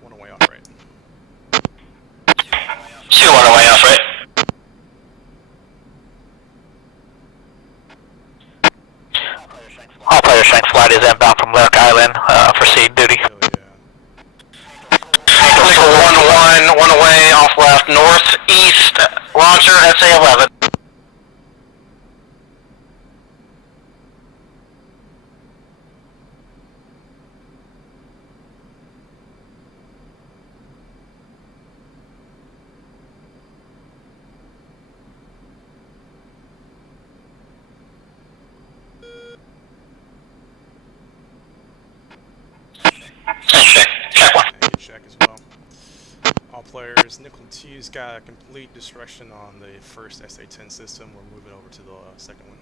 One away off right. 2 on the way off, right? All player Shanks flight is inbound from Lark Island for seed duty. Oh yeah. Nickel 1-1 off left, northeast, launcher SA-11. Check one. And check as well. All players, Nickel 2's got a complete destruction on the first SA-10 system. We're moving over to the second one.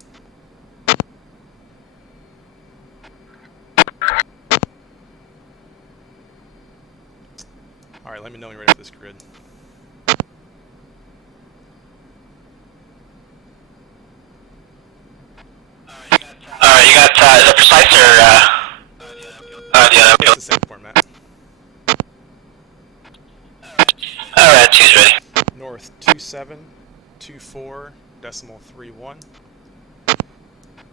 Alright, let me know when you're ready for this grid. Alright, you got, is it precise or, the other? It's the same format. Alright, two's ready. North 2724.31.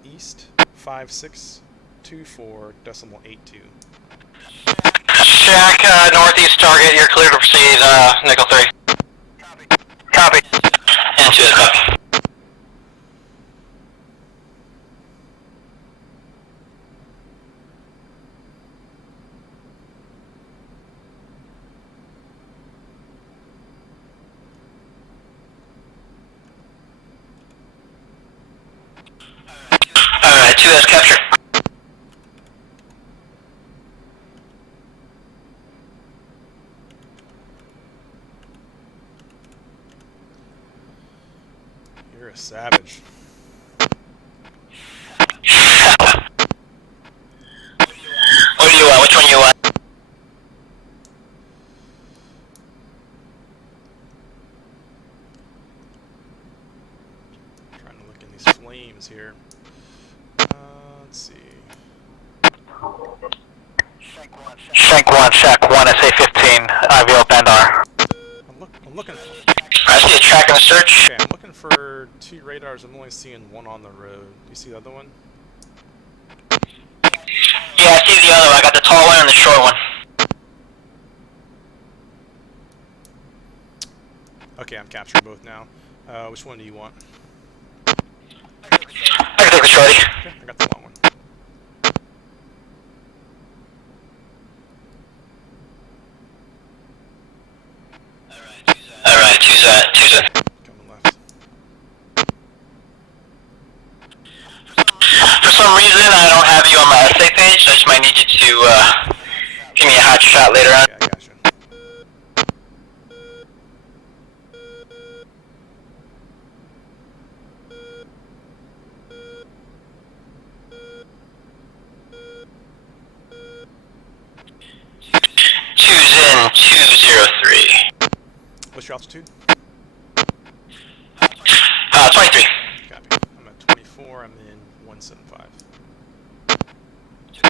East 5624.82. Check, northeast target, you're clear to proceed, Nickel 3. Copy. And 2 is copy. Alright, 2 has captured. You're a savage. What do you want? Which one you want? Trying to look in these flames here. Let's see. Shank 1, Shack 1, SA-15, IVL Bandar. I'm looking. I see a track and a search. Okay, I'm looking for 2 radars. I'm only seeing 1 on the road. Do you see the other one? Yeah, I see the other one. I got the tall one and the short one. Okay, I'm capturing both now. Which one do you want? I can take the shorty. Okay, I got the long one. Alright, two's in. Coming left. For some reason, I don't have you on my essay page. I just might need you to, give me a hot shot later on. Yeah, I gotcha. Two's in, 203. What's your altitude? 23. Copy. I'm at 24. I'm in 175. 2.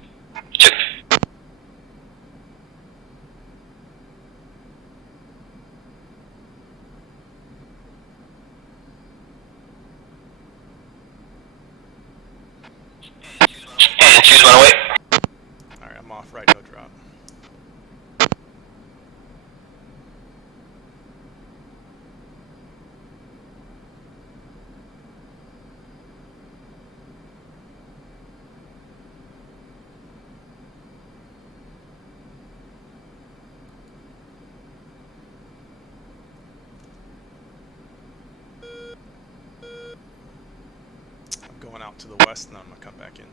And 2's one away. Alright, I'm off right, no drop. I'm going out to the west and then I'm gonna come back in.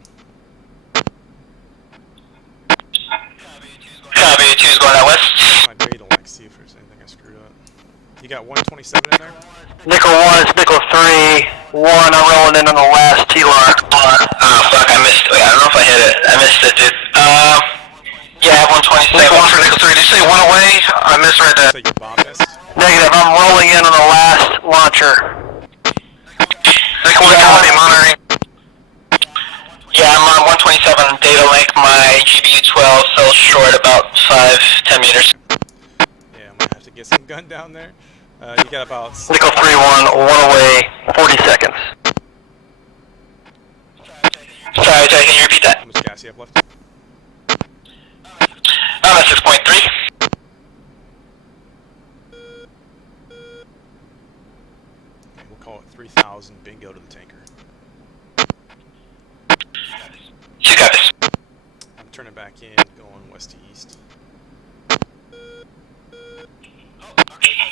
Copy, 2's going out west. My beta like, see if there's anything I screwed up. You got 127 in there? Nickel 1 is Nickel 3. 1, I'm rolling in on the last T-lar. Oh, fuck, I missed. Wait, I don't know if I hit it. I missed it, dude. Yeah, 127. Nickel 1 for Nickel 3. Did you say 1 away? I misread that. So you bomb missed? Negative, I'm rolling in on the last launcher. Nickel 1, copy, monitoring. Yeah, I'm on 127 data link. My GBU-12 fell short about 5-10 meters. Yeah, I'm gonna have to get some gun down there. You got about... Nickel 3-1, 1 away, 40 seconds. Sorry, can you repeat that? How much gas you have left? I'm at 6.3. going west to east.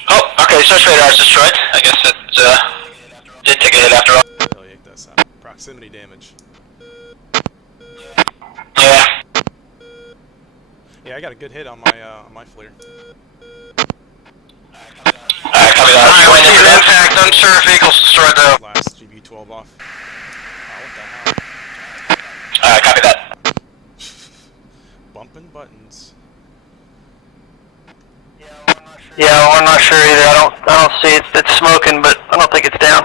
Oh, okay, search radar is destroyed. I guess it did take a hit after all. Oh yeah, that's not proximity damage. Yeah. Yeah, I got a good hit on my flare. Alright, copy that. Alright, we see an impact. Unsure if vehicle's destroyed though. Last GB12 off. Oh, what the hell? Alright, copy that. Bumping buttons. Yeah, we're not sure either. I don't see it. It's smoking, but I don't think it's down.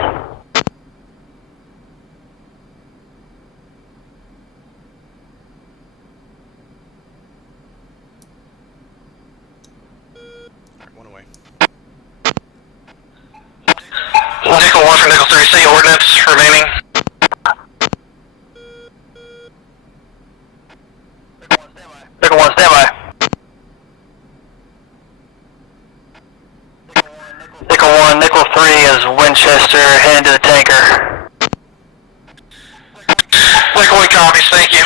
Alright, one away. Nickel 1 for Nickel 3, see ordnance remaining. Nickel 1, standby. Nickel 1, Nickel 3 is Winchester, heading to the tanker. Nickel 1 copies, thank you.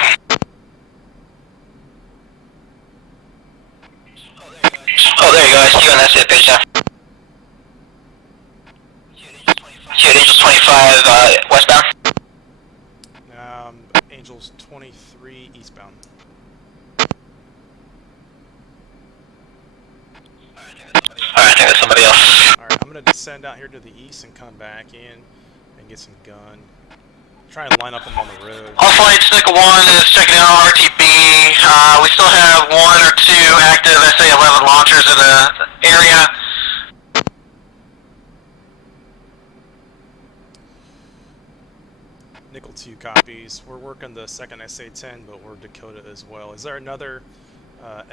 Oh, there you go. I see you on that same page now. See Angels 25 westbound. Angels 23 eastbound. Alright, I think that's somebody else. Alright, I'm gonna descend out here to the east and come back in and get some gun. Try and line up them on the road. All flights, Nickel 1 is checking out RTB. We still have 1 or 2 active SA-11 launchers in the area. Nickel 2 copies. We're working the second SA-10, but we're Dakota as well. Is there another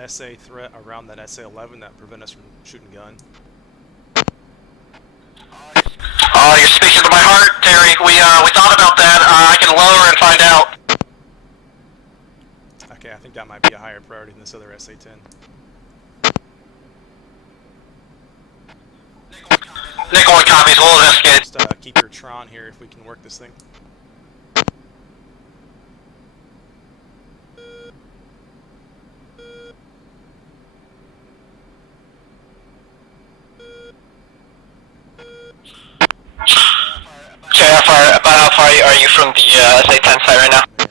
SA threat around that SA-11 that prevent us from shooting gun? You're speaking to my heart, Terry. We thought about that. I can lower and find out. Okay, I think that might be a higher priority than this other SA-10. Nickel 1 copies, we'll investigate. Just keep your Tron here if we can work this thing. Okay, about how far are you from the SA-10 site right now? Man.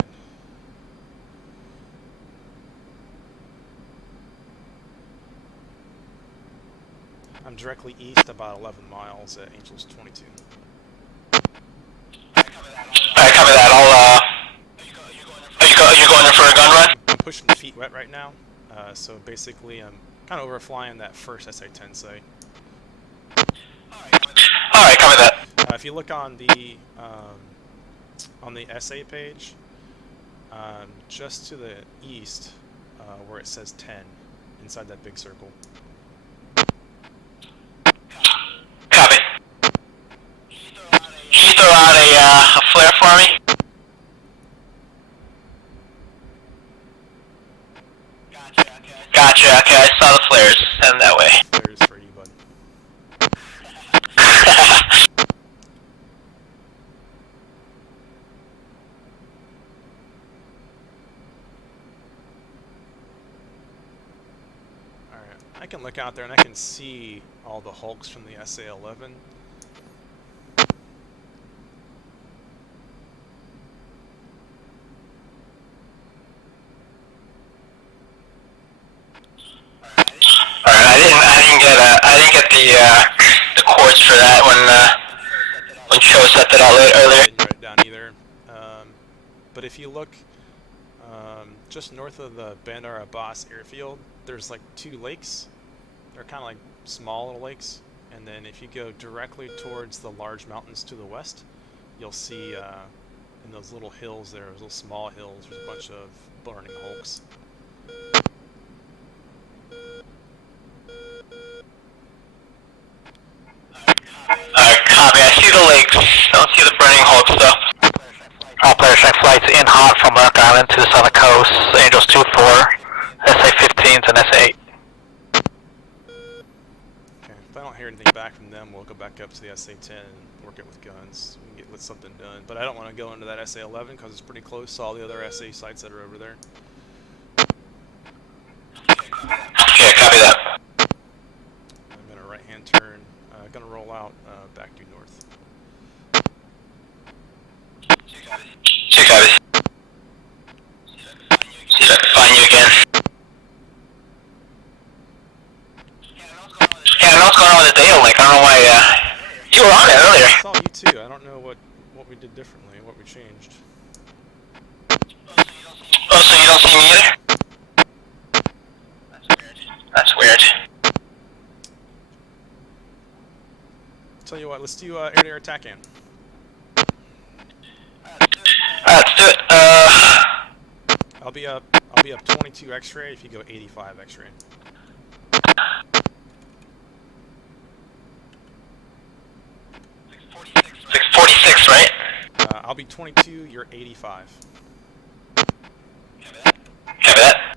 I'm directly east about 11 miles at Angels 22. Alright, copy that. Are you going in for a gun run? I'm pushing the feet wet right now, so basically I'm kind of overflying that first SA-10 site. Alright, copy that. If you look on the SA page, just to the east, where it says 10, inside that big circle. Copy. Can you throw out a flare for me? Gotcha, okay, I saw the flares. Send that way. There's for you, bud. Alright, I can look out there and I can see all the hulks from the SA-11. I didn't get the course for that when Cho set that out earlier. I didn't write it down either. But if you look just north of the Bandar Abbas airfield, there's like 2 lakes. They're kind of like small little lakes. And then if you go directly towards the large mountains to the west, you'll see in those little hills there, those little small hills, there's a bunch of burning hulks. Copy. I see the lakes. I don't see the burning hulk stuff. All player check flights in hot from Rock Island to the southern coast. Angels 2-4, SA-15s and SA-8. Okay, if I don't hear anything back from them, we'll go back up to the SA-10 and work it with guns. We can get something done. But I don't want to go into that SA-11 because it's pretty close to all the other SA sites that are over there. don't know why. You were on it earlier. I saw you too. I don't know what we did differently, what we changed. Oh, so you don't see me either? That's weird. Tell you what, let's do air-to-air attack in. Let's do it. I'll be up 22 X-ray if you go 85 X-ray. 646, right? I'll be 22. You're 85. Copy that.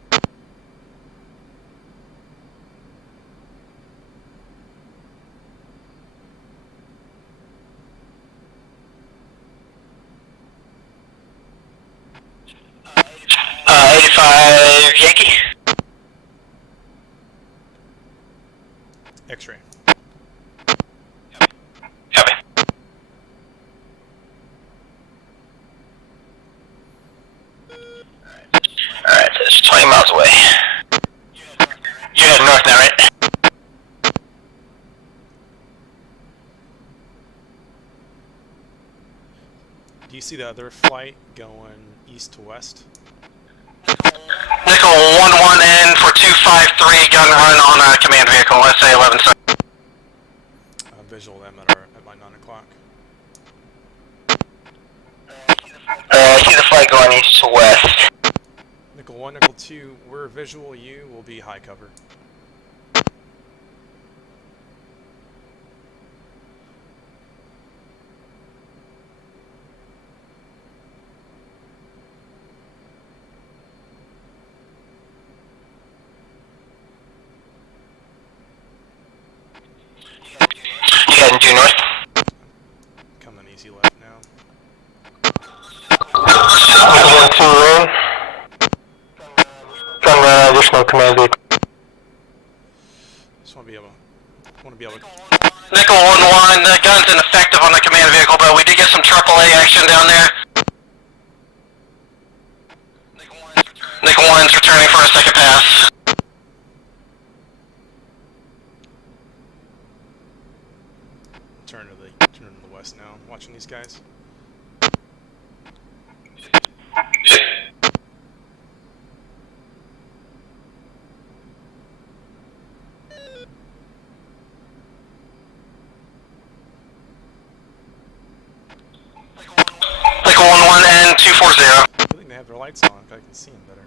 Uh, 85 Yankee. X-ray. Copy. Alright, so it's 20 miles away. You're heading north now, right? Do you see the other flight going east to west? Nickel 11N for 253, gun run on a command vehicle, SA-11. Visual them at my 9 o'clock. I see the flight going east to west. Nickel 1, Nickel 2, we're visual, you will be high cover. You heading due north? Coming easy left now. Nickel 2 in. Gun run additional command vehicle. Just want to be able to. Nickel 1-1, the gun's ineffective on the command vehicle, but we did get some AAA action down there. Nickel 1's returning for a second pass. Turn to the west now. I'm watching these guys. Nickel 1-1 and 240. I think they have their lights on. I can see them better.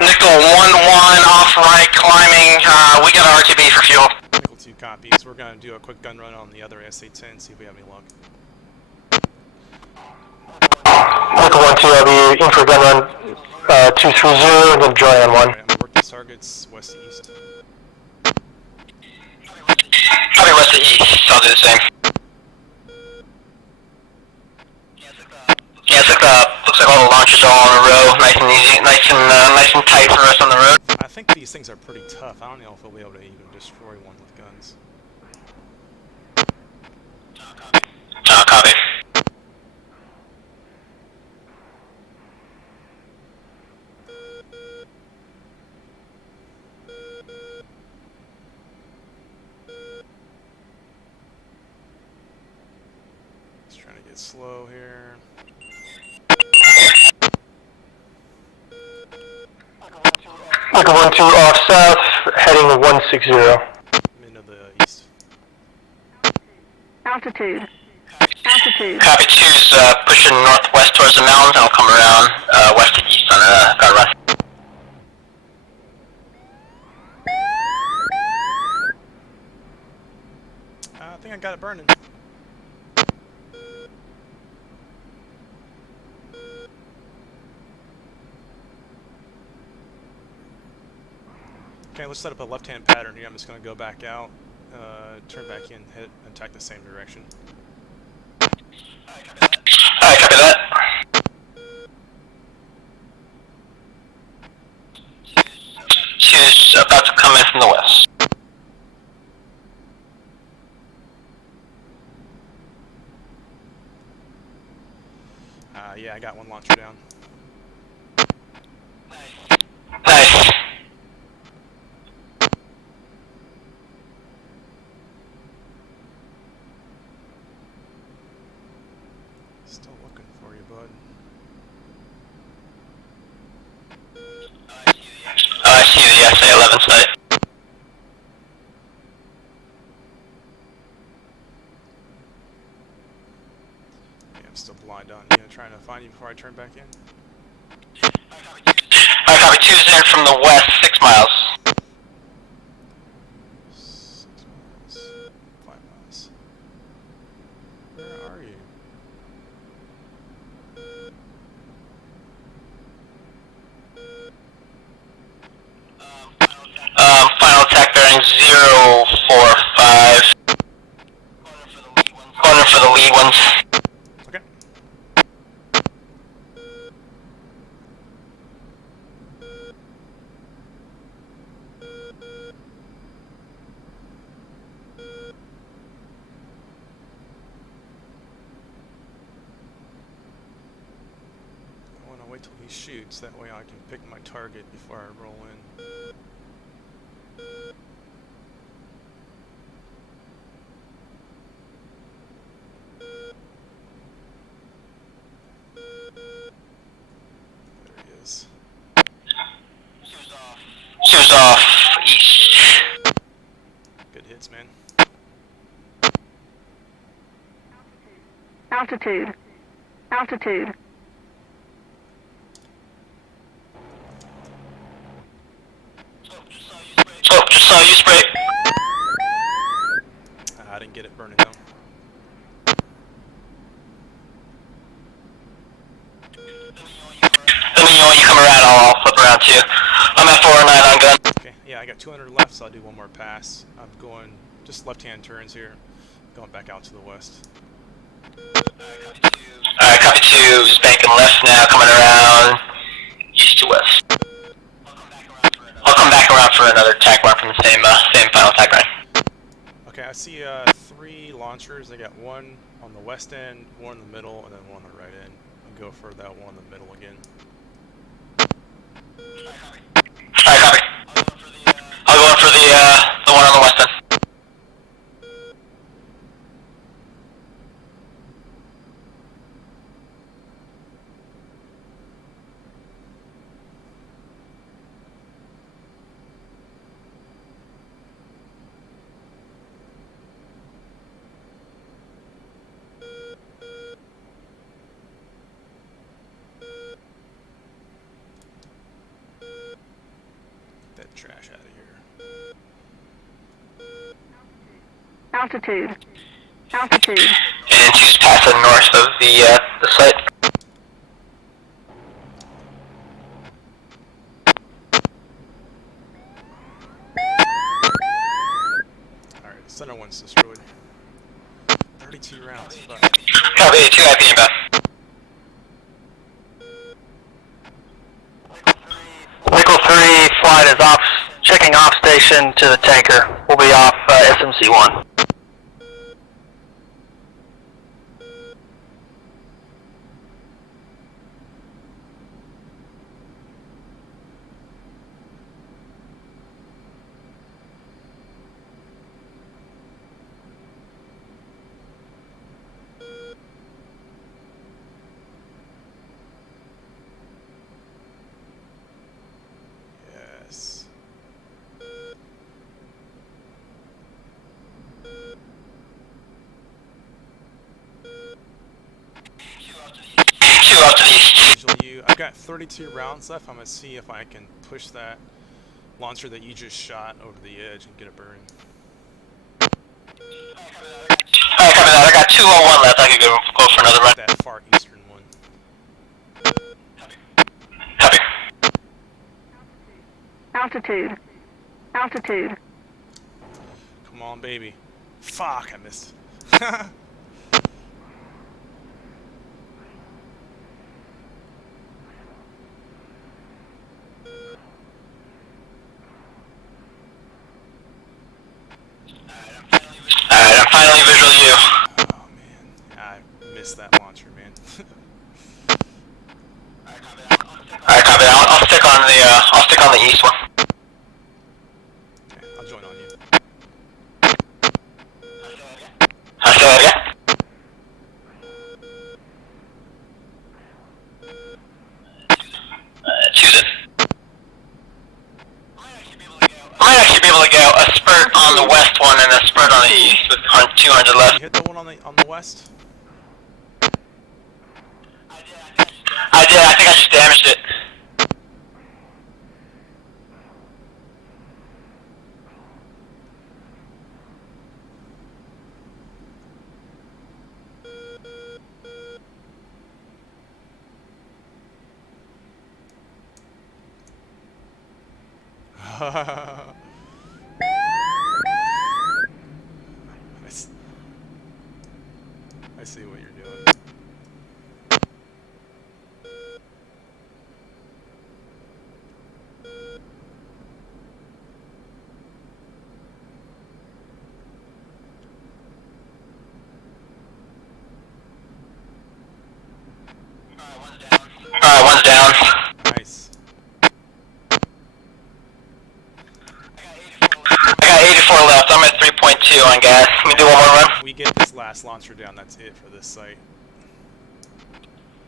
Nickel 1-1 off right climbing. We got an RTB for fuel. Nickel 2 copies. We're going to do a quick gun run on the other SA-10, see if we have any luck. Nickel 1-2, I'll be in for a gun run 230, then join on 1. Alright, I'm going to work these targets west to east. Copy west to east, I'll do the same. Yeah, looks like all the launches are all in a row, nice and easy, nice and tight for us on the road. I think these things are pretty tough. I don't know if we'll be able to even destroy one with guns. Copy. Just trying to get slow here. Nickel 1-2 off south, heading 160. Into the east. Altitude. Altitude. Copy 2's pushing northwest towards the mountains, and I'll come around west to east on a gun run. I think I got it burning. Okay, let's set up a left-hand pattern here. I'm just going to go back out, turn back in, hit, and attack the same direction. Alright, copy that. launchers about to come in from the west. Yeah, I got one launcher down. Nice. Still looking for you, bud. I see the SA-11 site. Yeah, I'm still blind on you. Trying to find you before I turn back in. Alright, copy. 2's in from the west, 6 miles. 6 miles. 5 miles. Where are you? Final attack bearing 045. Corner for the lead ones. Okay. I want to wait till he shoots, that way I can pick my target before I roll in. There he is. She was off east. Good hits, man. Altitude. Altitude. Oh, just saw you spray. I didn't get it burning though. Let me know when you come around, I'll flip around too. I'm at 409 on gun. Okay, yeah, I got 200 left, so I'll do one more pass. I'm going just left-hand turns here, going back out to the west. Alright, copy 2, just banking left now, coming around east to west. I'll come back around for another attack run from the same final attack run. Okay, I see 3 launchers. I got one on the west end, one in the middle, and then one on the right end. I'll go for that one in the middle again. Alright, copy. I'll go in for the one on the west end. Get that trash out of here. Altitude. Altitude. And 2's passing north of the site. Alright, the center one's destroyed. 32 rounds. Fuck. Copy, 2 IP inbound. Nickel 3 flight is off, checking off station to the tanker. We'll be off SMC 1. Yes. Two up to the east. Visual you. I've got 32 rounds left. I'm gonna see if I can push that launcher that you just shot over the edge and get it burning. Alright, copy that. I got 2 on 1 left. I could go for another run. That far eastern one. Copy. Altitude. Altitude. Come on, baby. Fuck, I missed. you. Oh man, I missed that launcher, man. Alright, copy. I'll stick on the east one. Okay, I'll join on you. I'll say that again. Choose it. I might actually be able to go a spurt on the west one and a spurt on the east with 200 You left. hit the one on the west? I did. I think I just damaged it. I see what you're doing. Alright, one's down. Nice. I got 84 left. I'm at 3.2 on gas. Let me do one more run. We get this last launcher down, that's it for this site.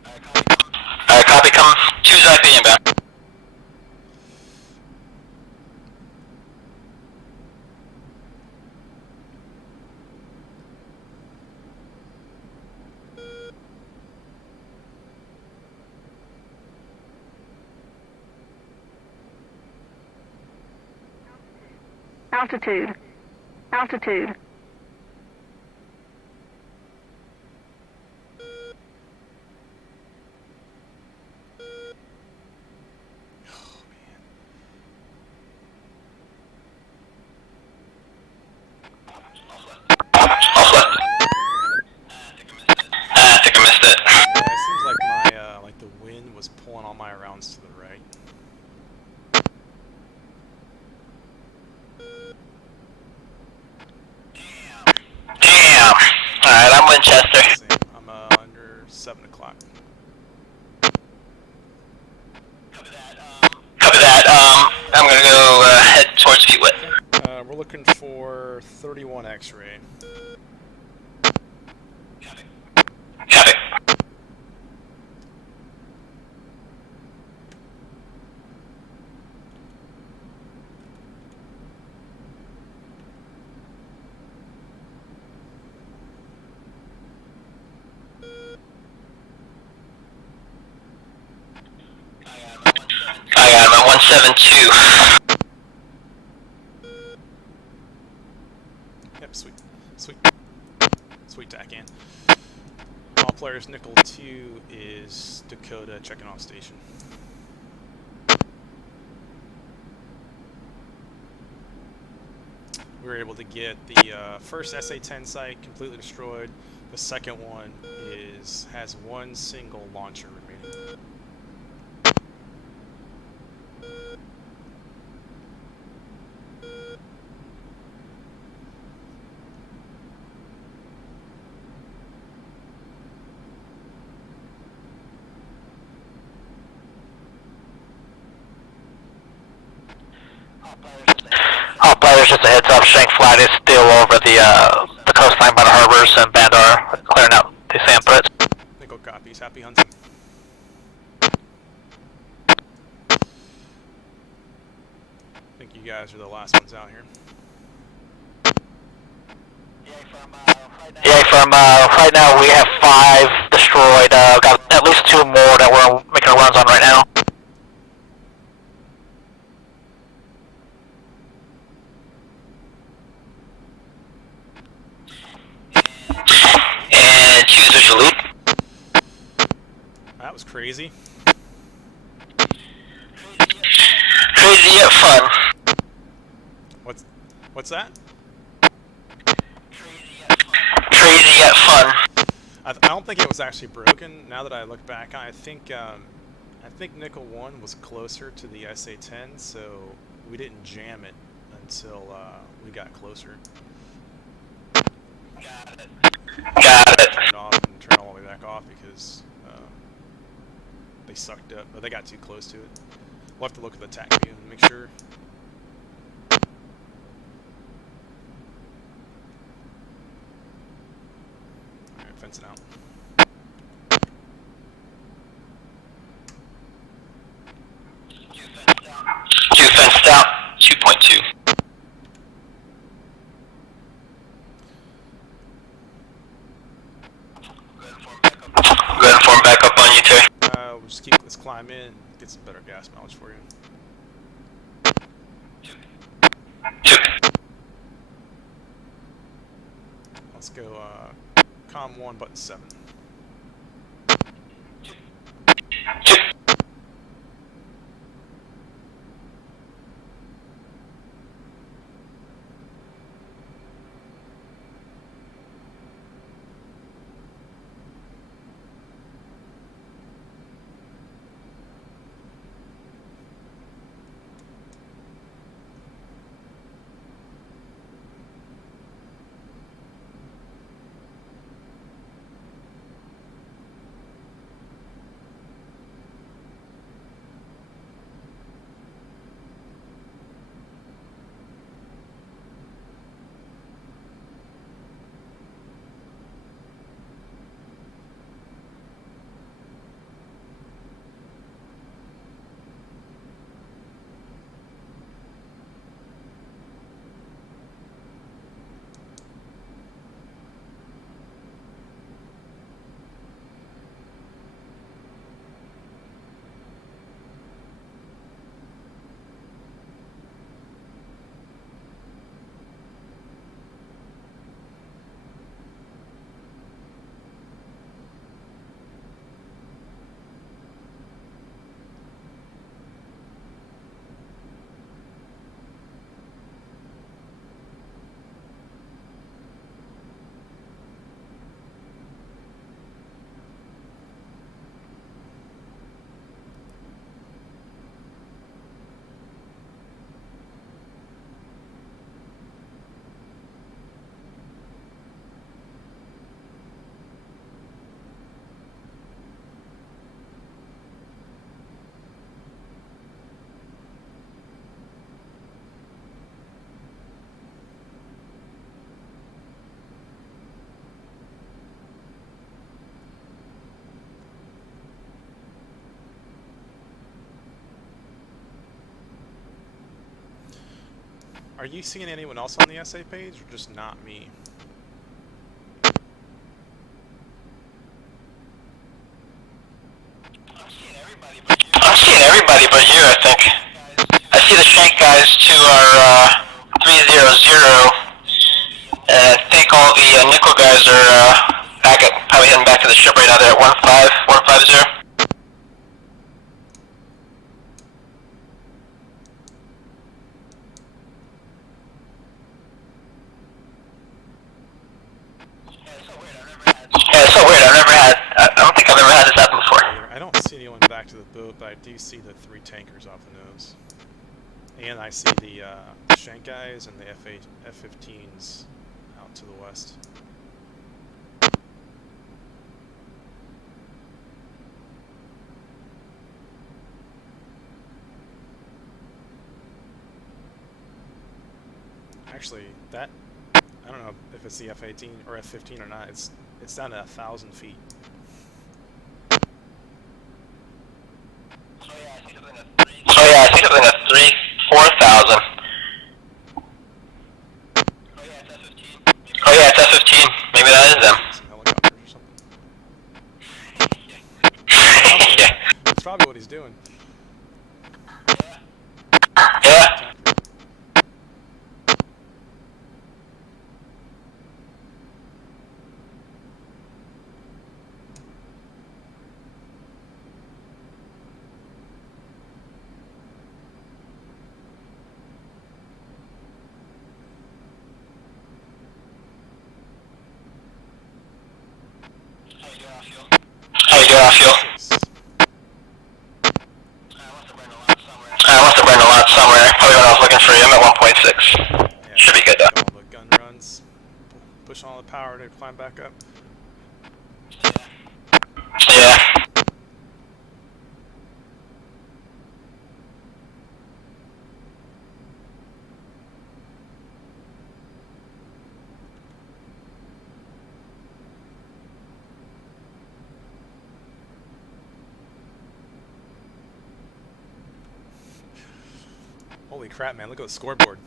Alright, copy. Come. Choose IP inbound. Altitude. Altitude. Off left. I think I missed it. Yeah, it seems like my like the wind was pulling all my rounds to the right. Damn. Alright, I'm Winchester. Same. I'm under 7 o'clock. Copy that. I'm gonna go head towards Fleetwood. We're looking for 31 X-ray. Copy. I got him at 172. Yep, sweet. Sweet tack in. All players, Nickel 2 is Dakota checking off station. We were able to get the first SA-10 site completely destroyed. The second one has one single launcher remaining. All players, just a heads up, Shank Flight is still over the coastline by the harbors and Bandar, clearing out the sand pits. Nickel copies. Happy hunting. I think you guys are the last ones out here. Yeah, from right now we have 5 destroyed. Got at least 2 more that we're making runs on right now. And choose visual lead. That was crazy. Crazy yet fun. What's that? Crazy yet fun. I don't think it was actually broken. Now that I look back, I think Nickel 1 was closer to the SA-10, so we didn't jam it until we got closer. Got it. Turn it off and turn it all the way back off because they sucked up, but they got too close to it. We'll have to look at the tack view and make sure. Alright, fencing out. Two fenced out. 2.2. Go ahead and form back up on you, Terry. We'll just let's climb in and get some better gas mileage for you. 2. Let's go COM 1, button 7. 2. Are you seeing anyone else on the essay page, or just not me? I'm seeing everybody but you, I think. I see the Shank guys to our 300, and I think all the nickel guys are probably heading back to the ship right now. They're at 150. Yeah, it's so weird. I don't think I've ever had this happen before. I don't see anyone back to the boat, but I do see the 3 tankers off the nose. And I see the Shank guys and the F-15s out to the west. Actually, that, I don't know if it's the F-18 or F-15 or not, it's down to 1,000 feet. Oh yeah, I think something at 4,000. Oh yeah, it's F-15. Maybe that is them. Some helicopters or something. Yeah. That's probably what he's doing. Yeah. How you doing off fuel? I must have burned a lot somewhere. Probably when I was looking for you. I'm at 1.6. Yeah, Should be good though. all the gun runs. Push push on all the power to climb back up. Yeah. Holy crap, man! Look at the scoreboard.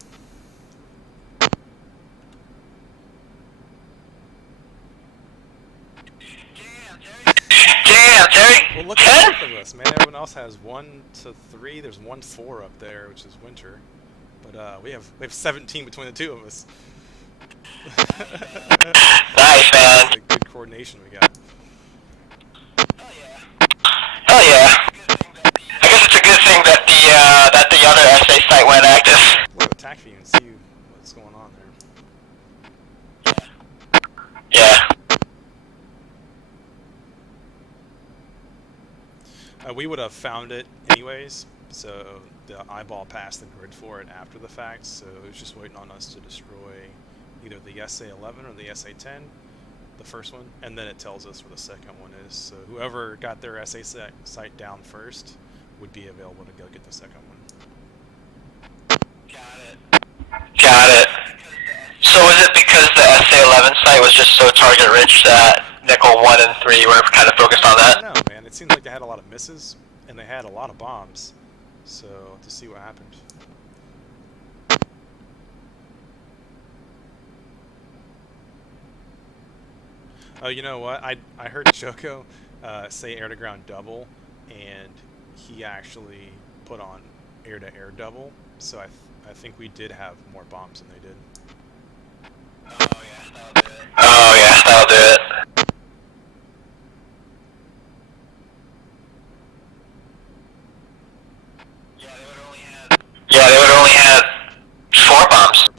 Damn, Terry. Well, look at both of us, man. Everyone else has 1 to 3. There's 1-4 up there, which is winter. But we have 17 between the two of us. Nice, man. That's a good coordination we got. Hell yeah. I guess it's a good thing that the other SA site went active. We'll attack you and see what's going on there. Yeah. We would have found it anyways, so the eyeball passed the grid for it after the fact, so it was just waiting on us to destroy either the SA-11 or the SA-10, the first one, and then it tells us where the second one is. So whoever got their SA site down first would be available to go get the second one. Got it. So was it because the SA-11 site was just so target rich that Nickel 1 and 3 were kind of focused on that? No, man. It seems like they had a lot of misses, and they had a lot of bombs. So, to see what happened. Oh, you know what? I heard Choco say air-to-ground double, and he actually put on air-to-air double. So I think we did have more bombs than they did. Oh yeah, that'll do it. Yeah, they would only had 4 bombs.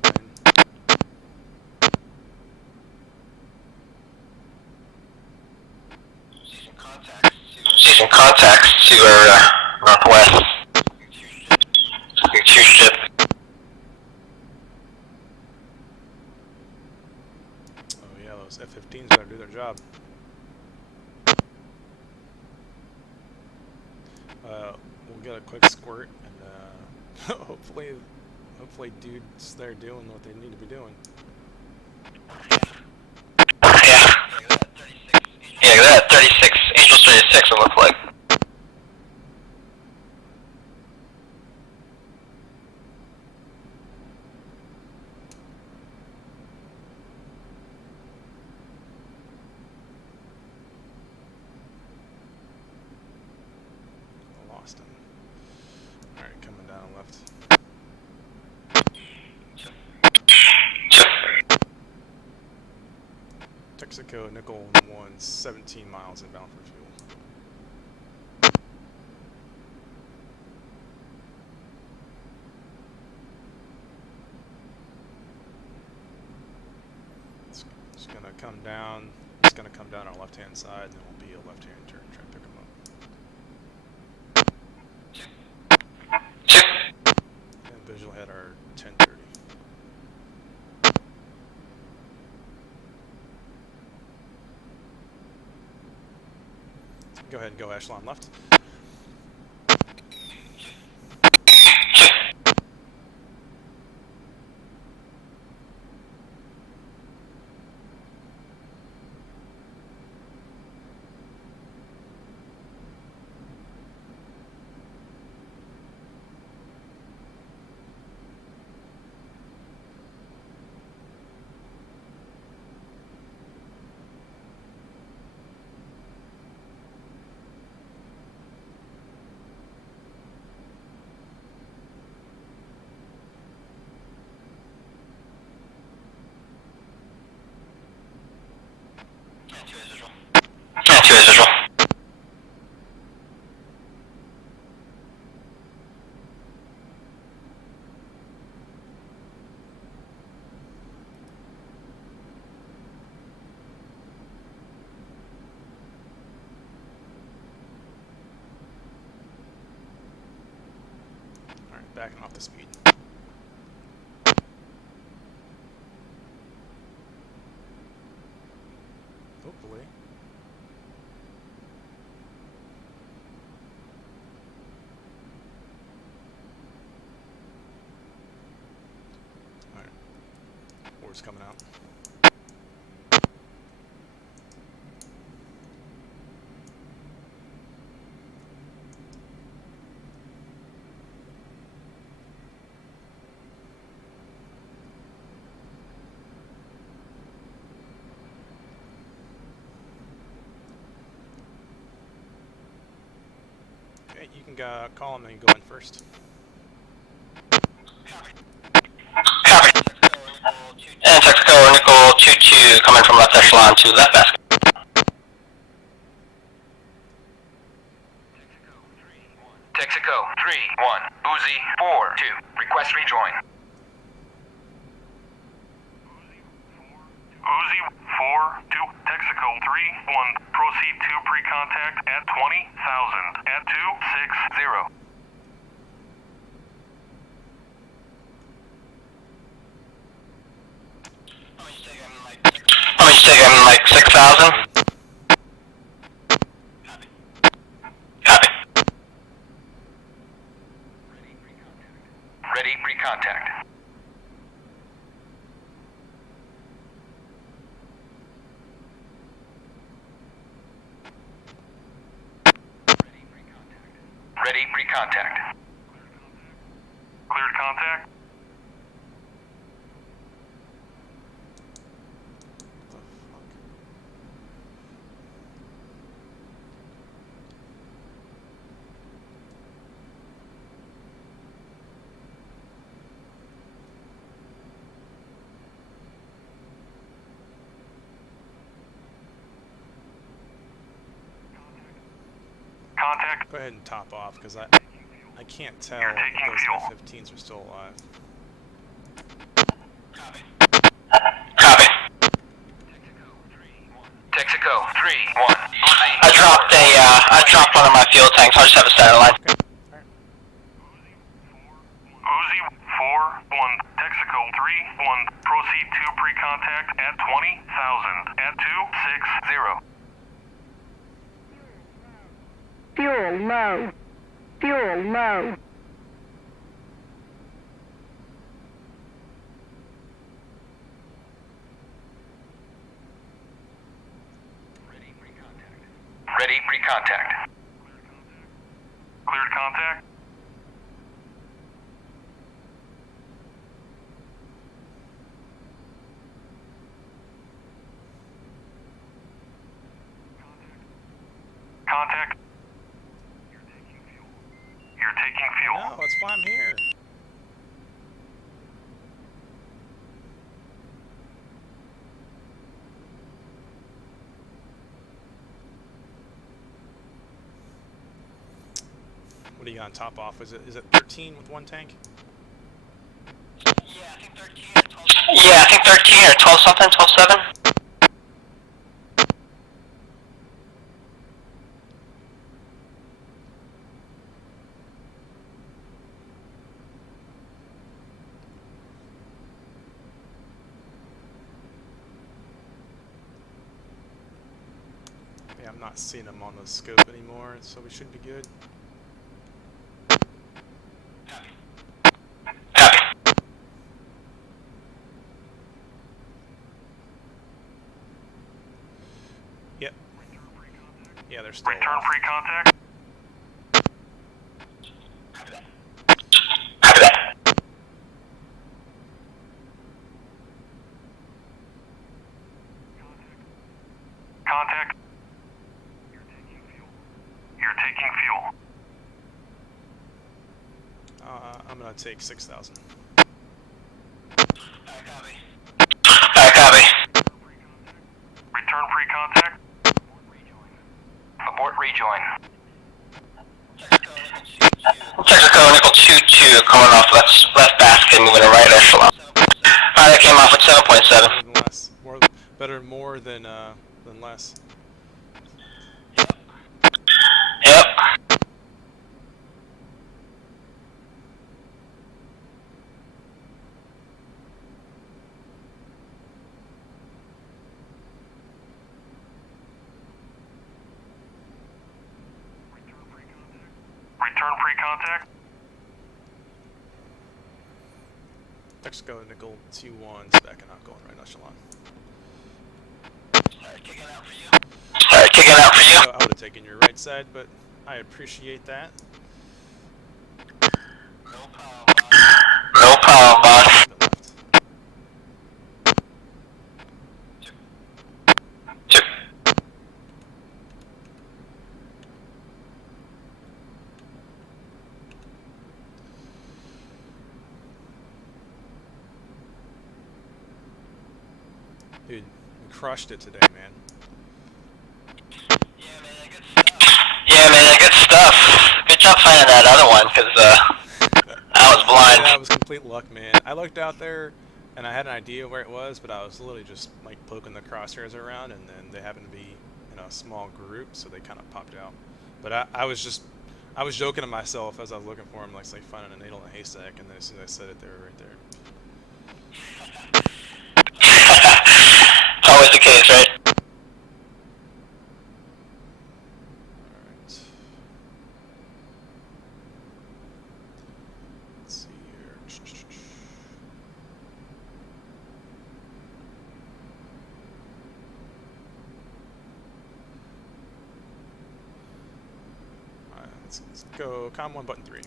See some contacts to our northwest. Big 2 ship. Oh yeah, those F-15s better do their job. We'll get a quick squirt, and hopefully dudes there doing what they need to be doing. Yeah. Yeah, that 36, Angels 36 it looks like. I lost him. Alright, coming down left. Texaco, Nickel 1, 17 miles inbound for fuel. It's gonna come down. It's gonna come down our left-hand side, and then we'll be a left-hand turn, try to pick him up. And visual head our 1030. Go ahead and go echelon left. Yeah, 2 as usual. Alright, backing off the speed. hopefully. Alright. Ward's coming out. Okay, you can call him and go in first. Copy. And Texaco, Nickel 2-2, coming from left echelon to left basket. Texaco 3-1, Uzi 4-2, request rejoin. Uzi 4-2, Texaco 3-1, proceed to pre-contact at 20,000 at 260. How much you take him, like 6,000? Copy. Ready pre-contact. Ready pre-contact. Cleared contact. What the fuck? Contact. Go ahead and top off, because I can't tell You're if taking those fuel. F-15s are still alive. Copy. Texaco 3-1, I dropped one of my fuel tanks, I'll just have a center line. Uzi 4-1, Texaco 3-1, proceed to pre-contact at 20,000 at 260. Fuel low. Fuel low. Ready pre-contact. Cleared contact. Contact. You're taking fuel. No, that's why I'm here. What do you got on top off? Is it 13 with one tank? Yeah, I think 13 or 12 something, 12-7. Yeah, I'm not seeing them on the scope anymore, so we should be good. Copy. Yep. Yeah, they're still Return alive. pre-contact. Copy that. Contact. You're taking fuel. You're taking fuel. I'm gonna take 6,000. Alright, copy. Return pre-contact. Abort rejoin. Texaco, Nickel 2-2, coming off left basket, moving to right echelon. Alright, that came off with 7.7. More than less. Better more than less. Yep. Return pre-contact. Mexico nickel 2-1's backing out, going right echelon. Alright, kicking out for you. So I would have taken your right side, but I appreciate that. No problem, boss. Two. Dude, you crushed it today, man. Yeah, man, good stuff. Good job finding that other one, because I was blind. Yeah, that was complete luck, man. I looked out there, and I had an idea where it was, but I was literally just like poking the crosshairs around, and then they happened to be in a small group, so they kind of popped out. But I was joking to myself as I was looking for them, like finding a needle in a haystack, and then as soon as I said it, they were right there. Always the case, right? Alright. Let's see here. Alright, let's go COM 1 button 3.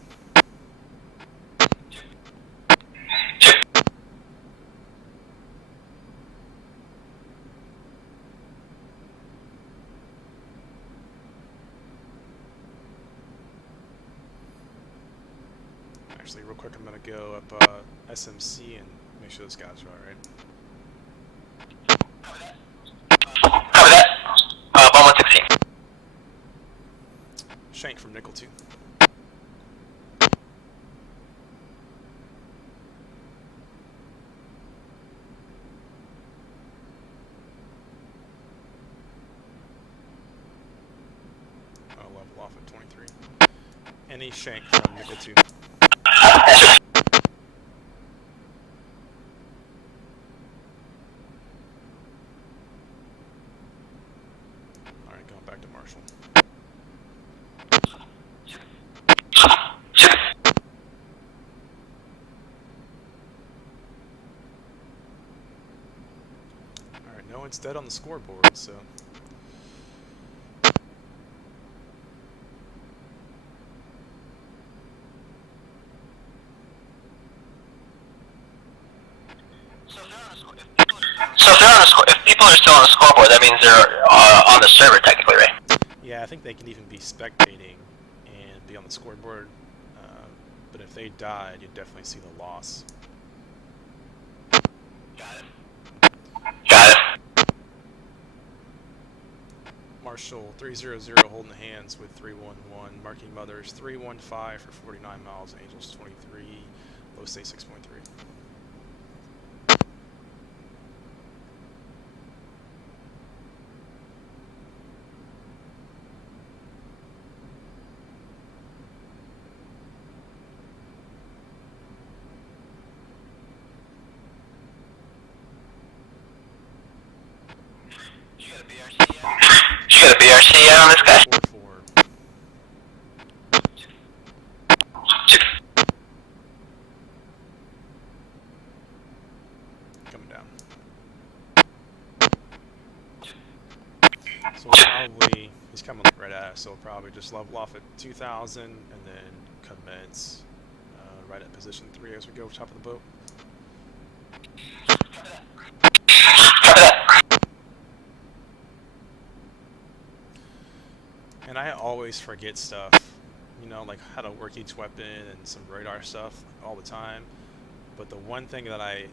Actually, real quick, I'm gonna go up SMC and make sure those guys are alright. Copy that. 1116. Shank from Nickel 2. I'll level off at 23. Any Shank from Nickel 2. Alright, going back to Marshall. Alright, no one's dead on the scoreboard, so... So if people are still on the scoreboard, that means they're on the server technically, right? Yeah, I think they can even be spectating and be on the scoreboard, but if they died, you'd definitely see the loss. Got it. Marshall 300 holding hands with 311, marking mothers 315 for 49 miles, Angels 23, low stay 6.3. You got a BRC on this guy? 4-4. Coming down. So we'll probably, he's coming right at us, so we'll probably just level off at 2,000 and then commence right at position 3 as we go over top of the boat. And I always forget stuff, you know, like how to work each weapon and some radar stuff all the time. But the one thing that I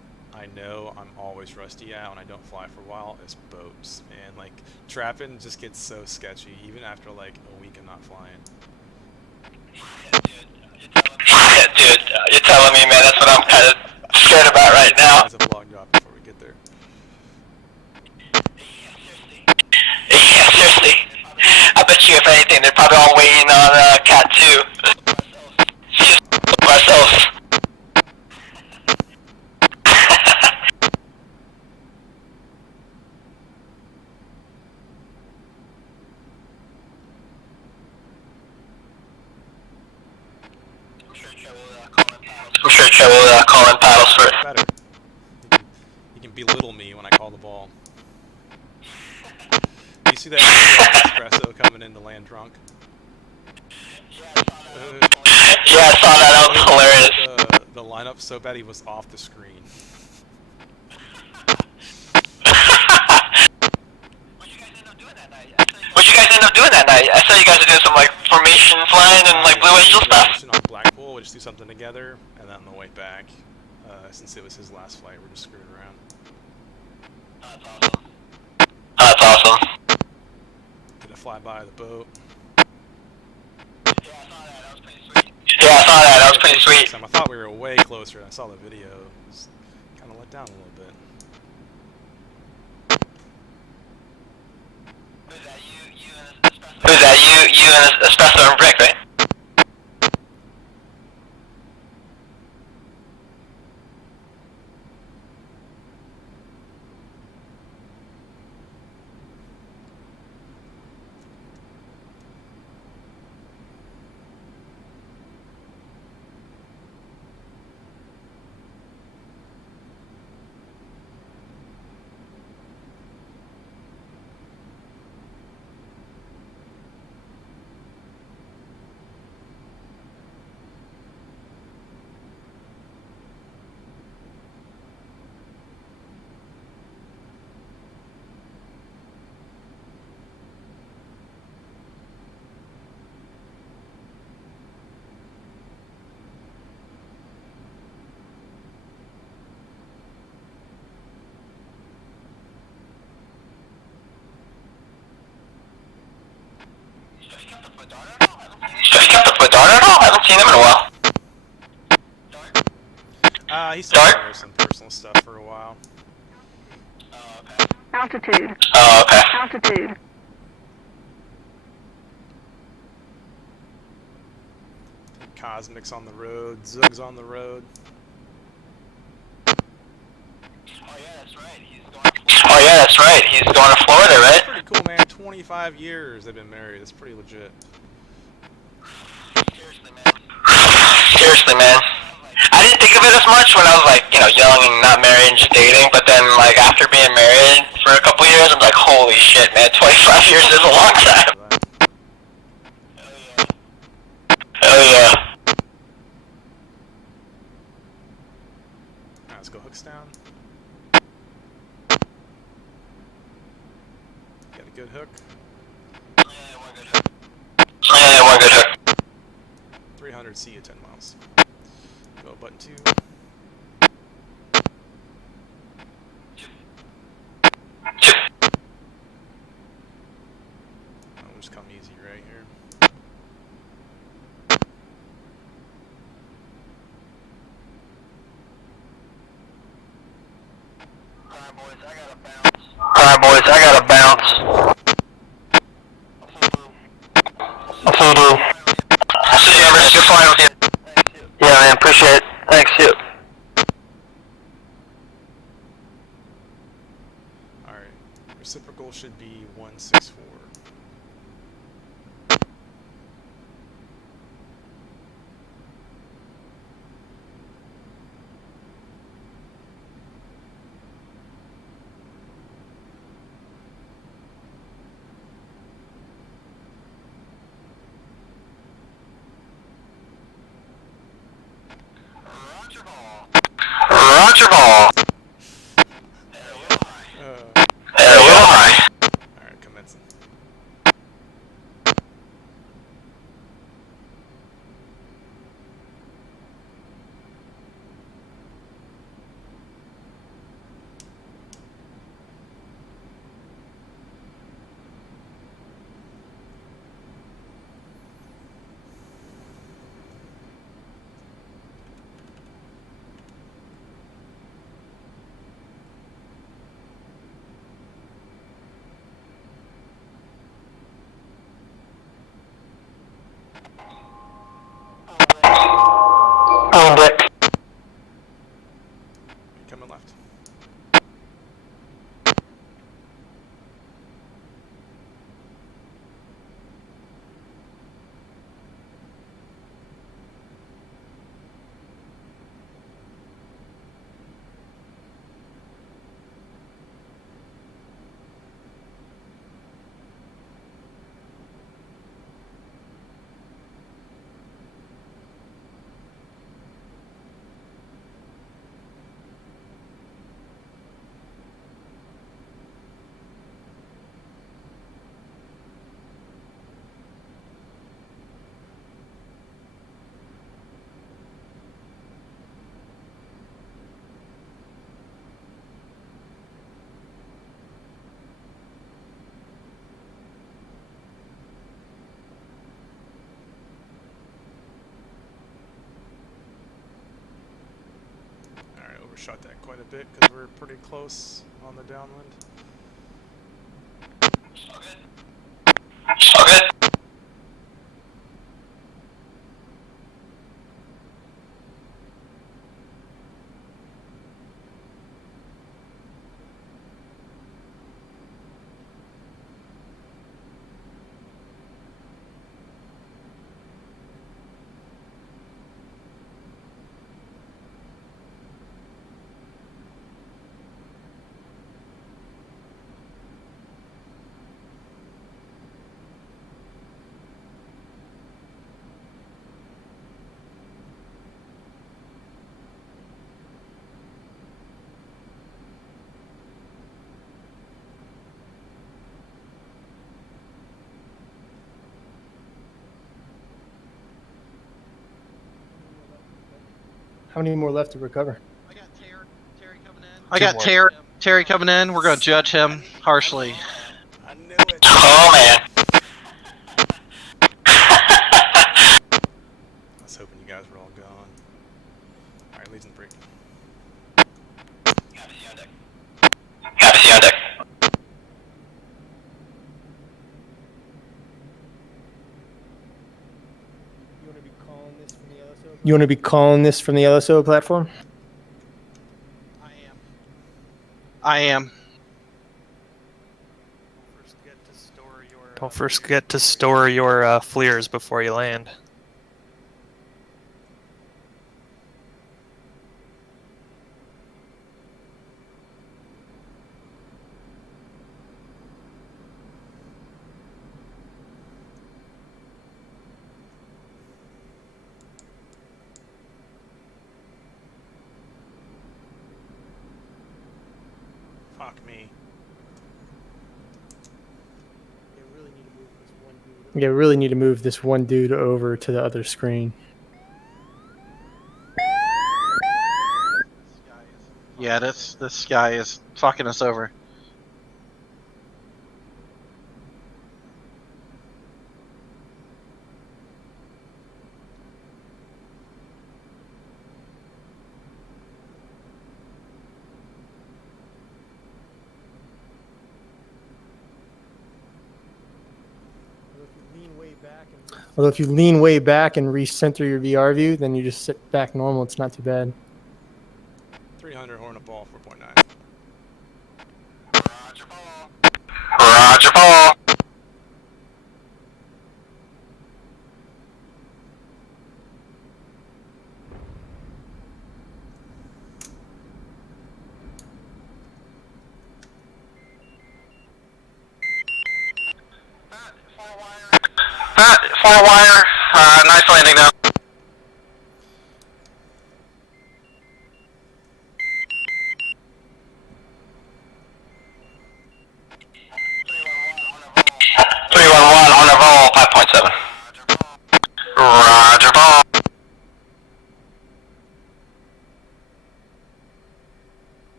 know I'm always rusty at when I don't fly for a while is boats. And like trapping just gets so sketchy even after like a week of not flying. Yeah, dude, you're telling me, man. That's what I'm kind of scared about right now. As a vlog drop before we get there. Yeah, seriously. I bet you, if anything, they're probably all waiting on Cat 2. Just ourselves. I'm sure Trey will call in paddles for it. Better. You can belittle me when I call the ball. You see that espresso coming in to land drunk? Yeah, I saw that. That was hilarious. The lineup so bad he was off the screen. What you guys end up doing that night? I saw you guys were doing some like formation flying and like Blue Angel stuff. On Blackpool, we just do something together, and then on the way back, since it was his last flight, we're just screwing around. That's awesome. Did a flyby of the boat. Yeah, I saw that. That was pretty sweet. I thought we were way closer. I saw the video. It was kind of let down a little bit. Who's that? You and Espresso and Brick, right? Have you kept up with Dart at all? I haven't seen him in a while. He's taking care of some personal stuff for a while. Altitude. Oh, okay. Altitude. Cosmic's on the road, Zug's on the road. Oh yeah, that's right. He's going to Florida, right? That's pretty cool, man. 25 years they've been married. That's pretty legit. Seriously, man. I didn't think of it as much when I was like, young and not married and just dating. But then, like, after being married for a couple years, I'm like, holy shit, man. 25 years is a long time. Hell yeah. Alright, let's go hooks down. Got a good hook. Yeah, one good hook. 300, see you 10 miles. Go button 2. I'll just come easy right here. Alright, boys, I gotta bounce. See you, Everest. You're fine with you. Yeah, man, appreciate it. Thanks, you. Alright, reciprocal should be 164. Roger ball. There will I. Alright, commencing. Brick. Coming left. overshot that quite a bit because we're pretty close on the downwind. All good. How many more left to recover? I got Terry coming in. I got Terry coming in. We're going to judge him harshly. I knew it. Oh man. I was hoping you guys were all gone. Alright, leads in break. Happy to see you on deck. You want to be calling this from the LSO platform? I am. Don't forget to store your FLIRs before you land. Fuck me. Yeah, we really need to move this one dude over to the other screen. Yeah, this guy is fucking us over. Although if you lean way back and recenter your VR view, then you just sit back normal. It's not too bad. 300 horn of ball 4.9. Roger ball. Roger ball. Far wire. Nice landing now. On a roll, 5.7. Roger ball.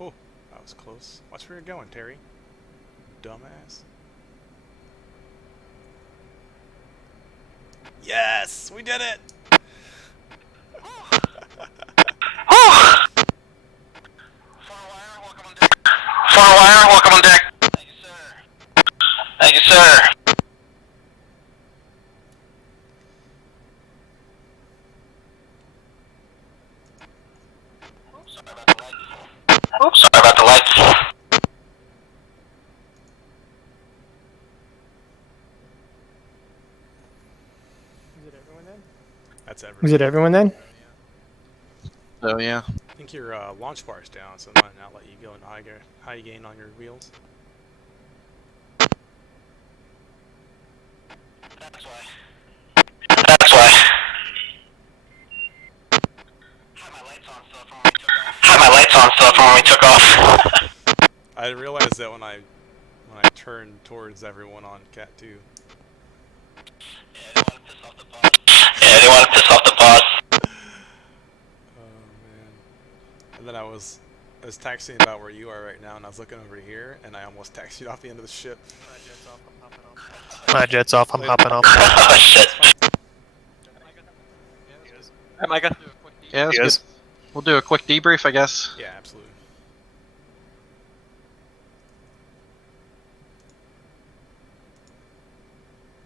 Oh, that was close. Watch where you're going, Terry. Dumbass. Yes! We did it! Far wire, welcome on deck. Thank you, sir. Thank you, sir. Oops, sorry about the lights. That's everyone. Is it everyone then? So yeah. I think your launch bar is down, so it might not let you go into high gain on your wheels. That's why. That's why. Had my lights on still from when we took off. I realized that when I turned towards everyone on Cat 2. Yeah, I didn't want to piss off the boss. Oh man. And then I was taxiing about where you are right now, and I was looking over here, and I almost taxied off the end of the ship. My jet's off, I'm hopping off. Oh shit. Hi, Micah. Yeah, that's Yes. good. We'll do a quick debrief, I guess. Yeah.